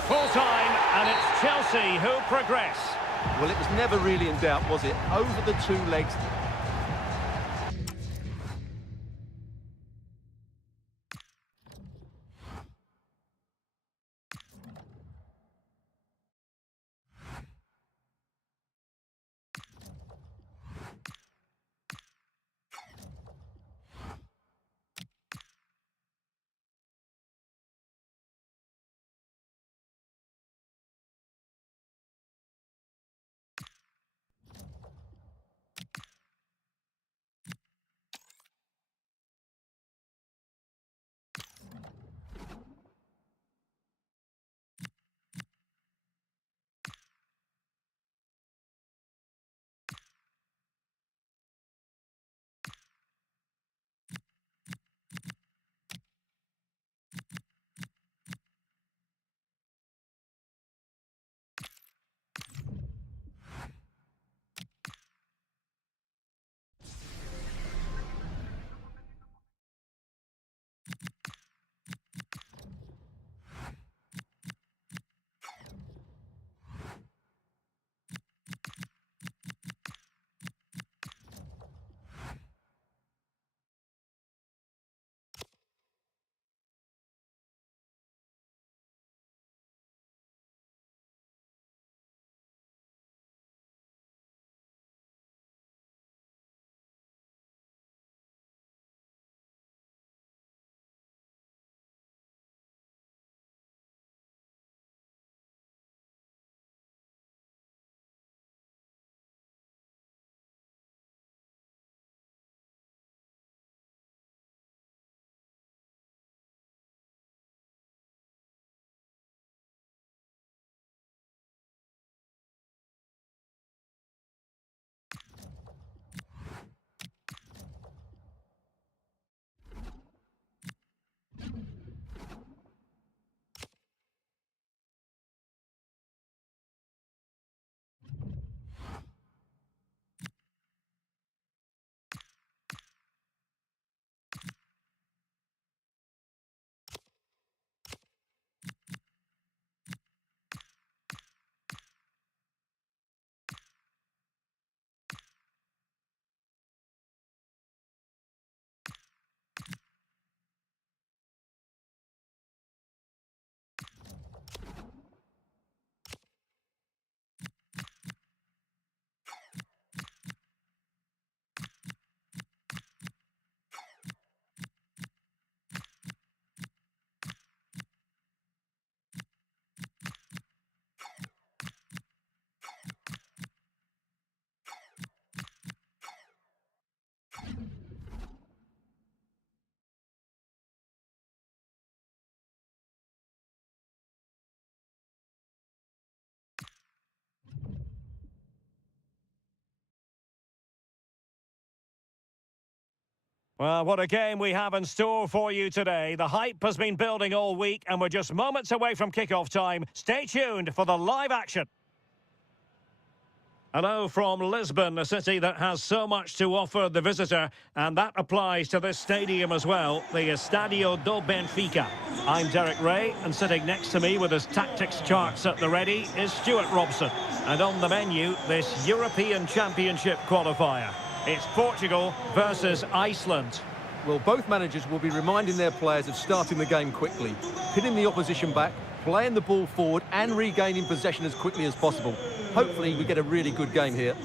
Full time, and it's Chelsea who progress. Well, it was never really in doubt, was it? Over the two legs. Well, what a game we have in store for you today. The hype has been building all week and we're just moments away from kick-off time. Stay tuned for the live action. Hello from Lisbon, a city that has so much to offer the visitor, and that applies to this stadium as well, the Estadio do Benfica. I'm Derek Ray, and sitting next to me with his tactics charts at the ready is Stuart Robson. And on the menu, this European Championship qualifier. It's Portugal versus Iceland. Well, both managers will be reminding their players of starting the game quickly, pinning the opposition back, playing the ball forward and regaining possession as quickly as possible. Hopefully we get a really good game here.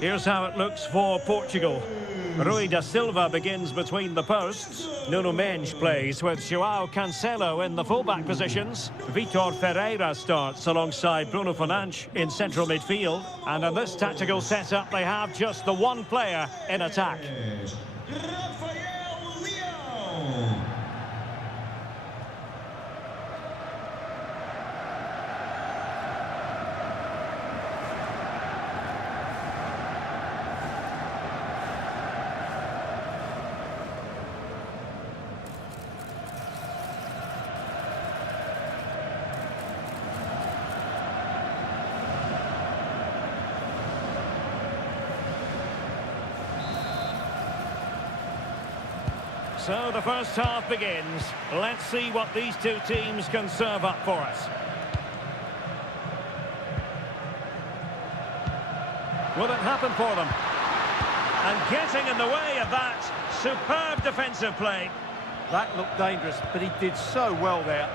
Here's how it looks for Portugal. Rui da Silva begins between the posts. Nuno Mendes plays with João Cancelo in the fullback positions. Vitor Ferreira starts alongside Bruno Fernandes in central midfield. And in this tactical setup, they have just the one player in attack. So the first half begins. Let's see what these two teams can serve up for us. Will it happen for them? And getting in the way of that, superb defensive play. That looked dangerous, but he did so well there.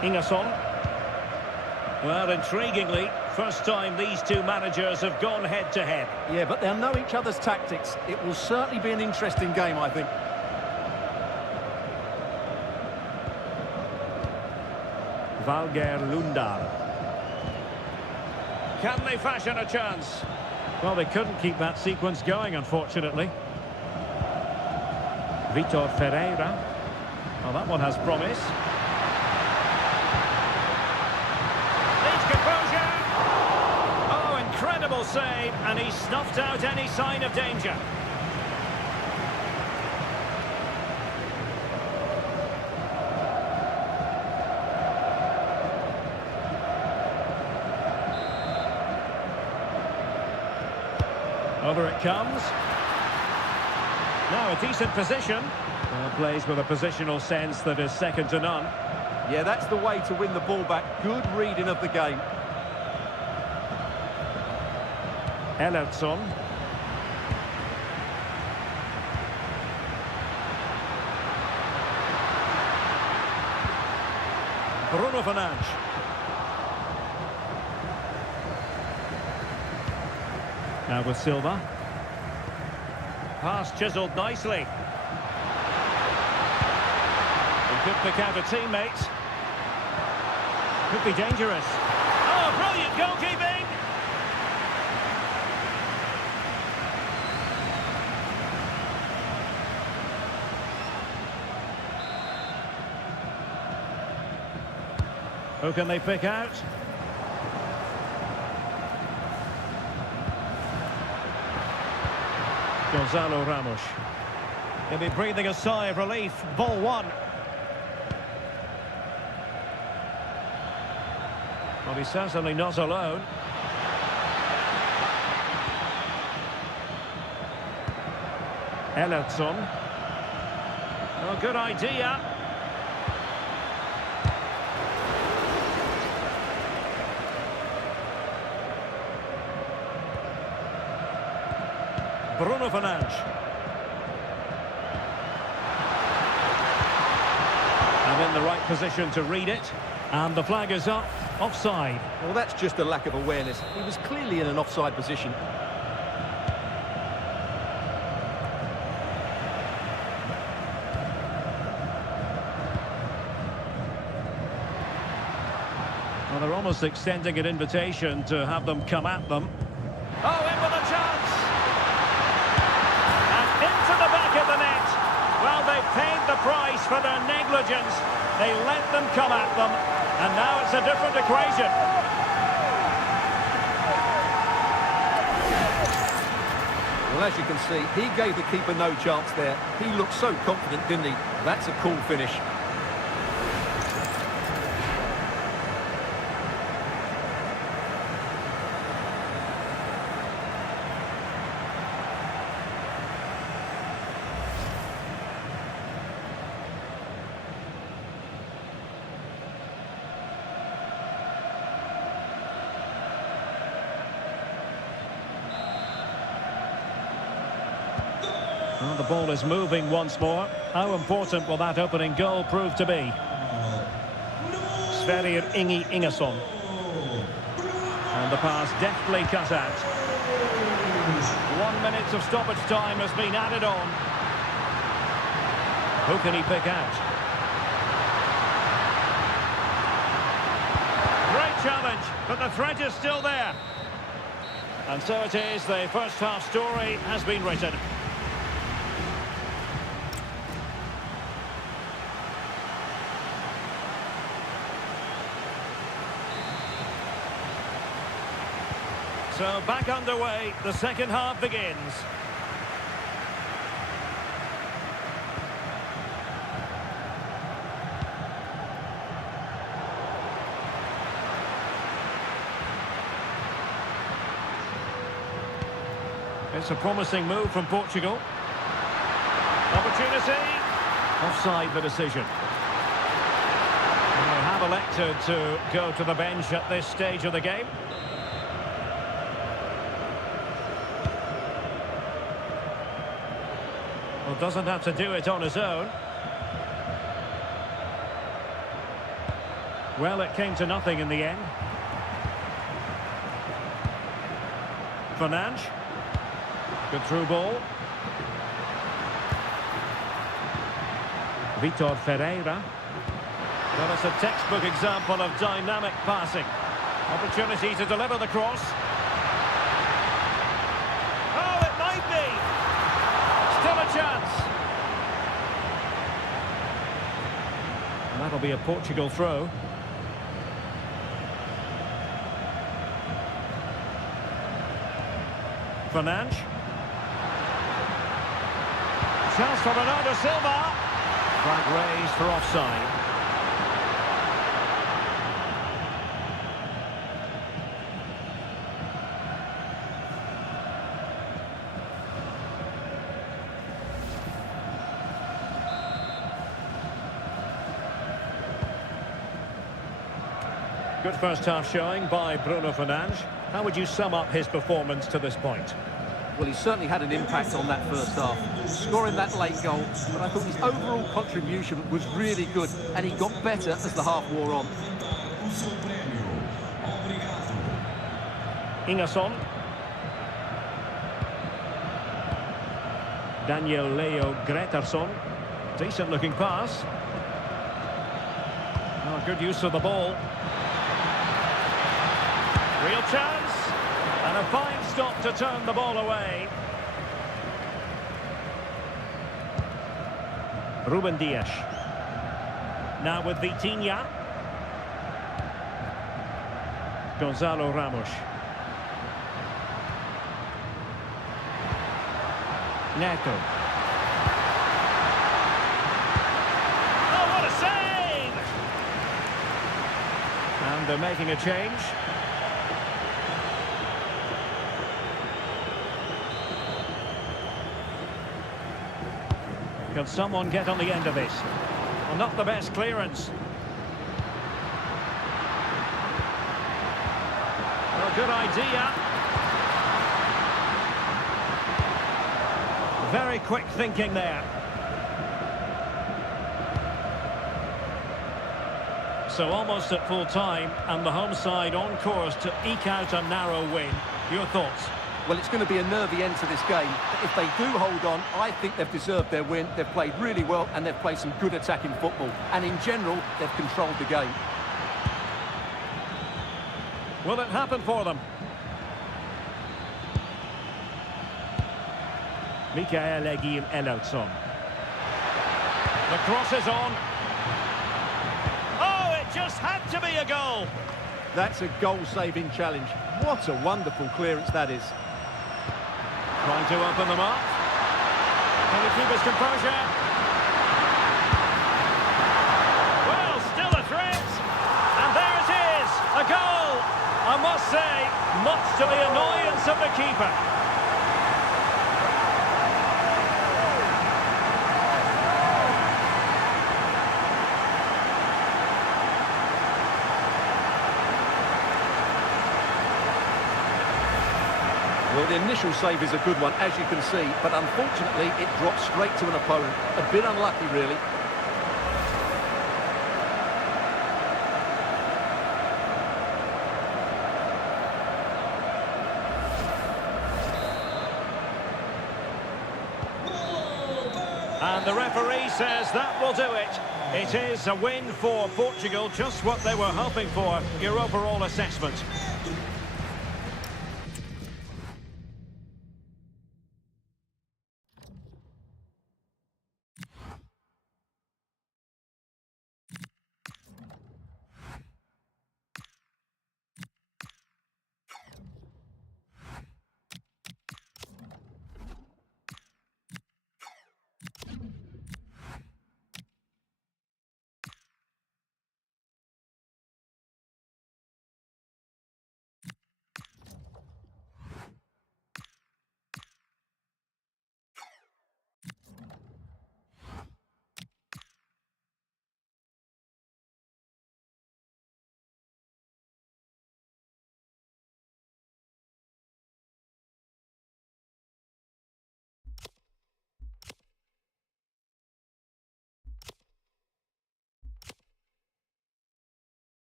Ingerson. Well, intriguingly, first time these two managers have gone head-to-head. Yeah, but they'll know each other's tactics. It will certainly be an interesting game, I think. Valger Lundar. Can they fashion a chance? Well, they couldn't keep that sequence going, unfortunately. Vitor Ferreira. Well, that one has promise. Incredible save, and he snuffed out any sign of danger. Over it comes. Now a decent position. Well, plays with a positional sense that is second to none. Yeah, that's the way to win the ball back. Good reading of the game. Ellerson. Bruno Fernandes. Now with Silva. Pass chiselled nicely. He could pick out a teammate. Could be dangerous. Oh, brilliant goalkeeping! Who can they pick out? Gonzalo Ramos. He'll be breathing a sigh of relief. Ball one. Well, he's certainly not alone. Ellerson. Oh, good idea. Bruno Fernandes. in the right position to read it. And the flag is up, offside. Well, that's just a lack of awareness. He was clearly in an offside position. Well, they're almost extending an invitation to have them come at them. Oh, in with a chance! And into the back of the net. Well, they've paid the price for their negligence. They let them come at them, and now it's a different equation. Well, as you can see, he gave the keeper no chance there. He looked so confident, didn't he? That's a cool finish. Well, the ball is moving once more. How important will that opening goal prove to be? Sverrir Ingi Ingesson. And the pass deftly cut out. 1 minute of stoppage time has been added on. Who can he pick out? Great challenge, but the threat is still there. And so it is, the first half story has been written. So back underway, the second half begins. It's a promising move from Portugal. Opportunity. Offside the decision. And they have elected to go to the bench at this stage of the game. Well, doesn't have to do it on his own. Well, it came to nothing in the end. Fernandes. Good through ball. Vitor Ferreira. Well, it's a textbook example of dynamic passing. Opportunity to deliver the cross. Oh, it might be. Still a chance. And that'll be a Portugal throw. Fernandes. Chance for Bernardo Silva. Flag raised for offside. Good first half showing by Bruno Fernandes. How would you sum up his performance to this point? Well, he certainly had an impact on that first half, scoring that late goal, but I thought his overall contribution was really good, and he got better as the half wore on. Ingesson. Daniel Leo Gretarsson. Decent looking pass. Oh, good use of the ball. Real chance. And a fine stop to turn the ball away. Ruben Dias. Now with Vitinha. Gonzalo Ramos. Neto. Oh, what a save! And they're making a change. Can someone get on the end of this? Well, not the best clearance. Well, good idea. Very quick thinking there. So almost at full time, and the home side on course to eke out a narrow win. Your thoughts? Well, it's going to be a nervy end to this game. But if they do hold on, I think they've deserved their win. They've played really well and they've played some good attacking football. And in general, they've controlled the game. Will it happen for them? Mikael Egil Elautsson. The cross is on. Oh, it just had to be a goal. That's a goal-saving challenge. What a wonderful clearance that is. Trying to open them up. Can he keep his composure? Well, still a threat. And there it is, a goal. I must say, much to the annoyance of the keeper. Well, the initial save is a good one, as you can see, but unfortunately it drops straight to an opponent. A bit unlucky, really. And the referee says that will do it. It is a win for Portugal, just what they were hoping for. Your overall assessment?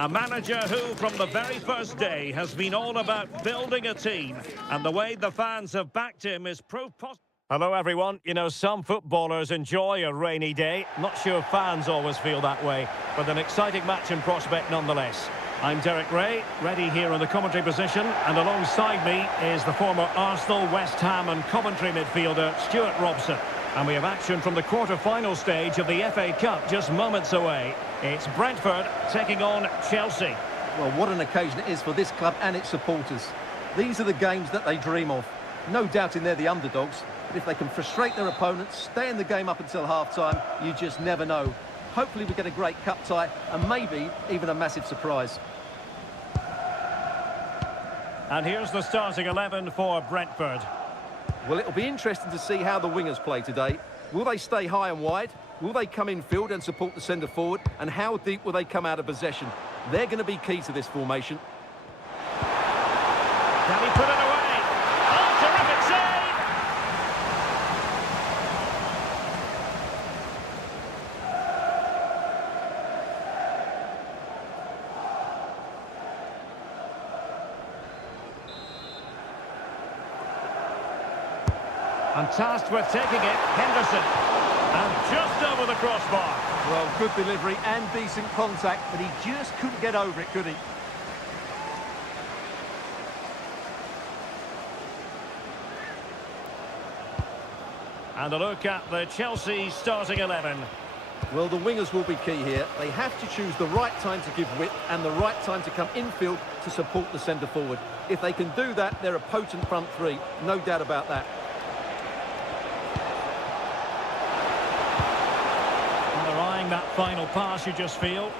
A manager who, from the very first day, has been all about building a team. And the way the fans have backed him is proof positive. Hello, everyone. You know, some footballers enjoy a rainy day. Not sure fans always feel that way, but an exciting match in prospect nonetheless. I'm Derek Ray, ready here in the commentary position, and alongside me is the former Arsenal, West Ham and Coventry midfielder, Stuart Robson. And we have action from the quarter-final stage of the FA Cup just moments away. It's Brentford taking on Chelsea. Well, what an occasion it is for this club and its supporters. These are the games that they dream of. No doubting they're the underdogs, but if they can frustrate their opponents, stay in the game up until half-time, you just never know. Hopefully we get a great cup tie and maybe even a massive surprise. And here's the starting 11 for Brentford. Well, it'll be interesting to see how the wingers play today. Will they stay high and wide? Will they come in field and support the centre-forward? And how deep will they come out of possession? They're going to be key to this formation. Can he put it away? Oh, terrific save! And tasked with taking it, Henderson. And just over the crossbar. Well, good delivery and decent contact, but he just couldn't get over it, could he? And a look at the Chelsea starting 11. Well, the wingers will be key here. They have to choose the right time to give width and the right time to come infield to support the centre-forward. If they can do that, they're a potent front three, no doubt about that. And they're eyeing that final pass, you just feel.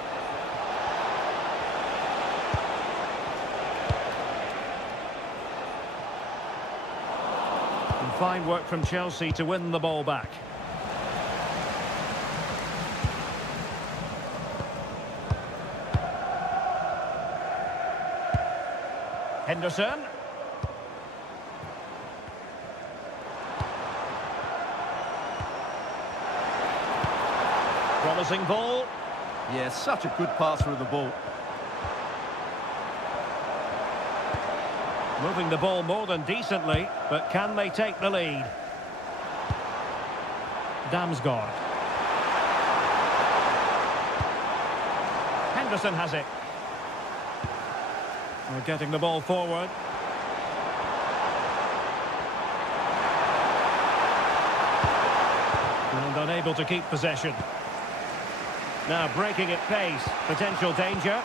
And fine work from Chelsea to win the ball back. Henderson. Promising ball. Yeah, such a good pass through the ball. Moving the ball more than decently, but can they take the lead? Damsgaard. Henderson has it. We're getting the ball forward. And unable to keep possession. Now breaking at pace. Potential danger.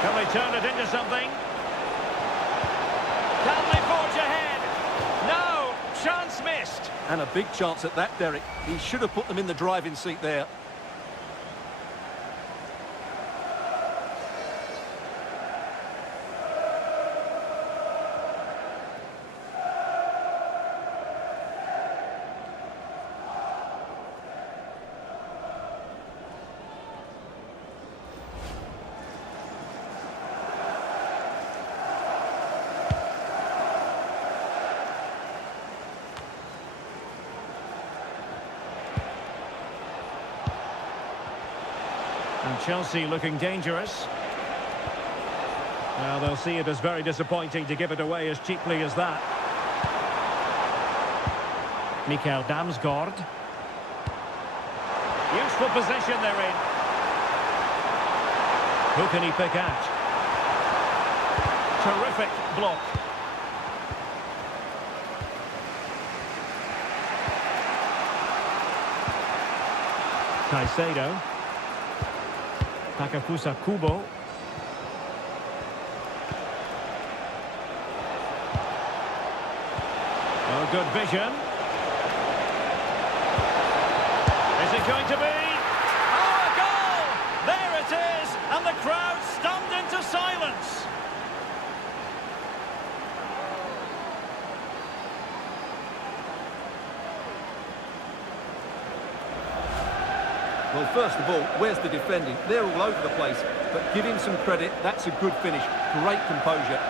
Can they turn it into something? Can they forge ahead? No! Chance missed. And a big chance at that, Derek. He should have put them in the driving seat there. And Chelsea looking dangerous. Now they'll see it as very disappointing to give it away as cheaply as that. Mikael Damsgaard. Useful position they're in. Who can he pick out? Terrific block. Caicedo. Takefusa Kubo. Oh, good vision. Is it going to be? Oh, a goal! There it is! And the crowd stunned into silence. Well, first of all, where's the defending? They're all over the place, but give him some credit. That's a good finish. Great composure.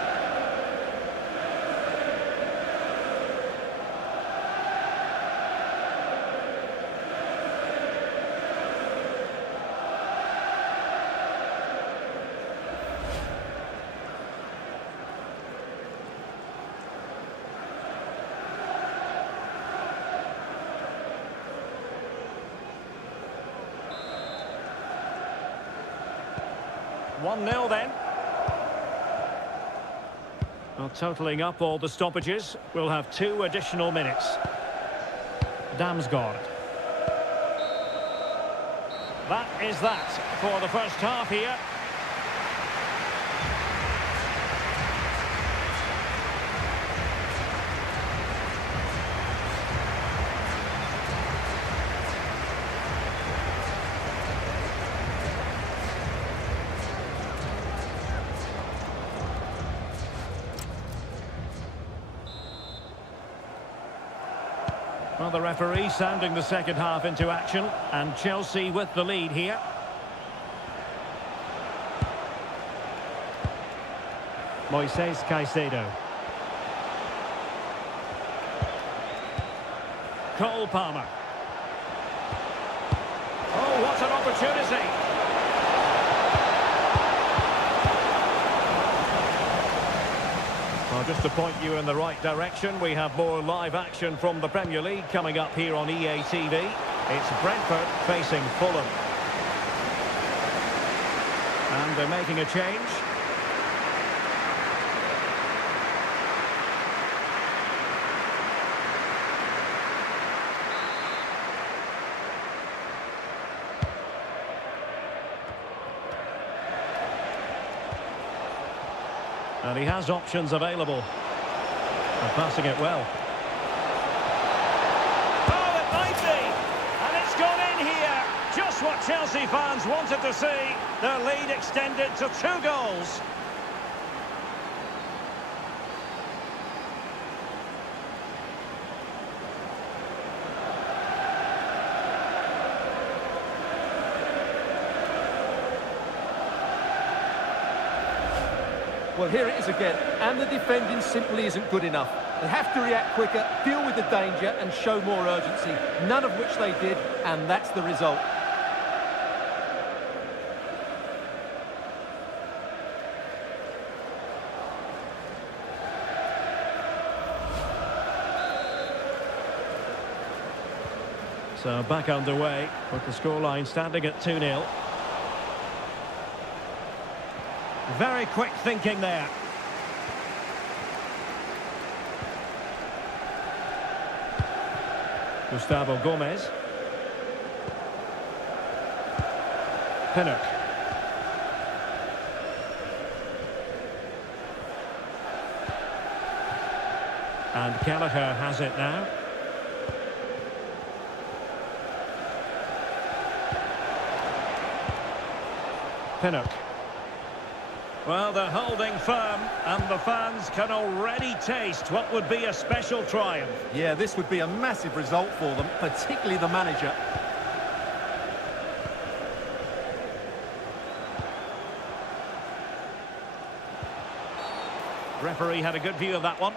1-0 then. Well, totalling up all the stoppages, we'll have 2 additional minutes. Damsgaard. That is that for the first half here. Well, the referee sounding the second half into action, and Chelsea with the lead here. Moises Caicedo. Cole Palmer. Oh, what an opportunity! Well, just to point you in the right direction, we have more live action from the Premier League coming up here on EA TV. It's Brentford facing Fulham. And they're making a change. And he has options available. And passing it well. Oh, it might be! And it's gone in here! Just what Chelsea fans wanted to see. Their lead extended to 2 goals. Well, here it is again, and the defending simply isn't good enough. They have to react quicker, deal with the danger, and show more urgency, none of which they did, and that's the result. So back underway, with the scoreline standing at 2-0. Very quick thinking there. Gustavo Gomez. Pinnock. And Gallagher has it now. Pinnock. Well, they're holding firm, and the fans can already taste what would be a special triumph. Yeah, this would be a massive result for them, particularly the manager. Referee had a good view of that one.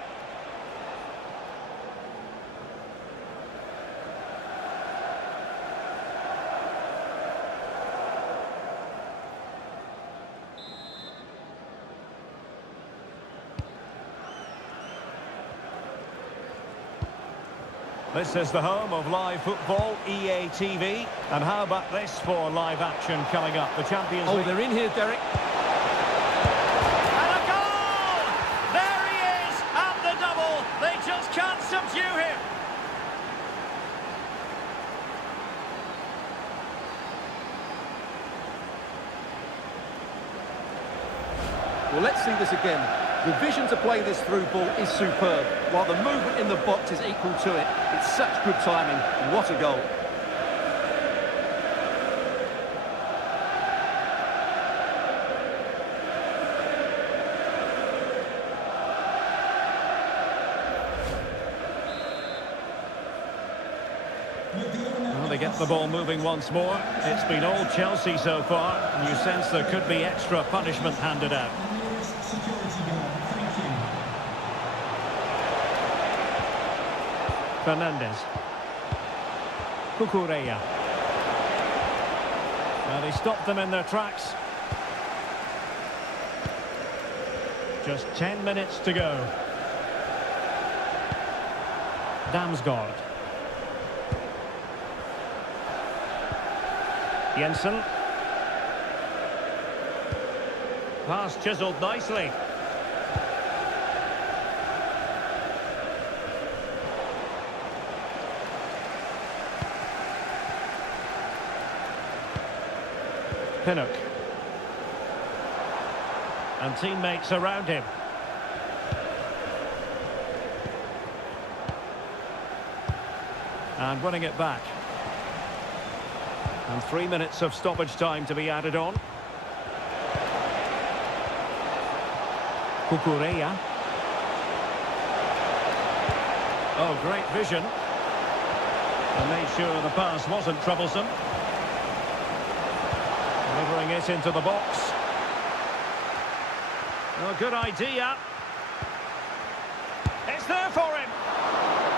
This is the home of live football, EA TV. And how about this for live action coming up? The Champions League. Oh, they're in here, Derek. And a goal! There he is at the double. They just can't subdue him. Well, let's see this again. The vision to play this through ball is superb, while the movement in the box is equal to it. It's such good timing. What a goal. Well, they get the ball moving once more. It's been all Chelsea so far, and you sense there could be extra punishment handed out. Fernandez. Cucurella. Well, they stopped them in their tracks. Just 10 minutes to go. Damsgaard. Jensen. Pass chiselled nicely. Pinnock. And teammates around him. And winning it back. And 3 minutes of stoppage time to be added on. Cucurella. Oh, great vision. And made sure the pass wasn't troublesome. Delivering it into the box. Oh, good idea. It's there for him.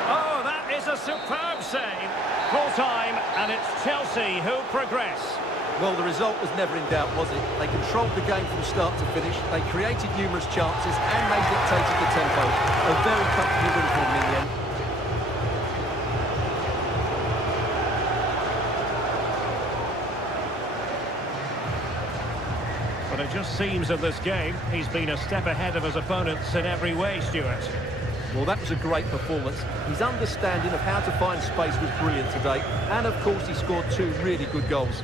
Oh, that is a superb save. Full time, and it's Chelsea who progress. Well, the result was never in doubt, was it? They controlled the game from start to finish. They created numerous chances and they dictated the tempo. A very comfortable win for them in the end. But it just seems in this game, he's been a step ahead of his opponents in every way, Stuart. Well, that was a great performance. His understanding of how to find space was brilliant today. And, of course, he scored 2 really good goals.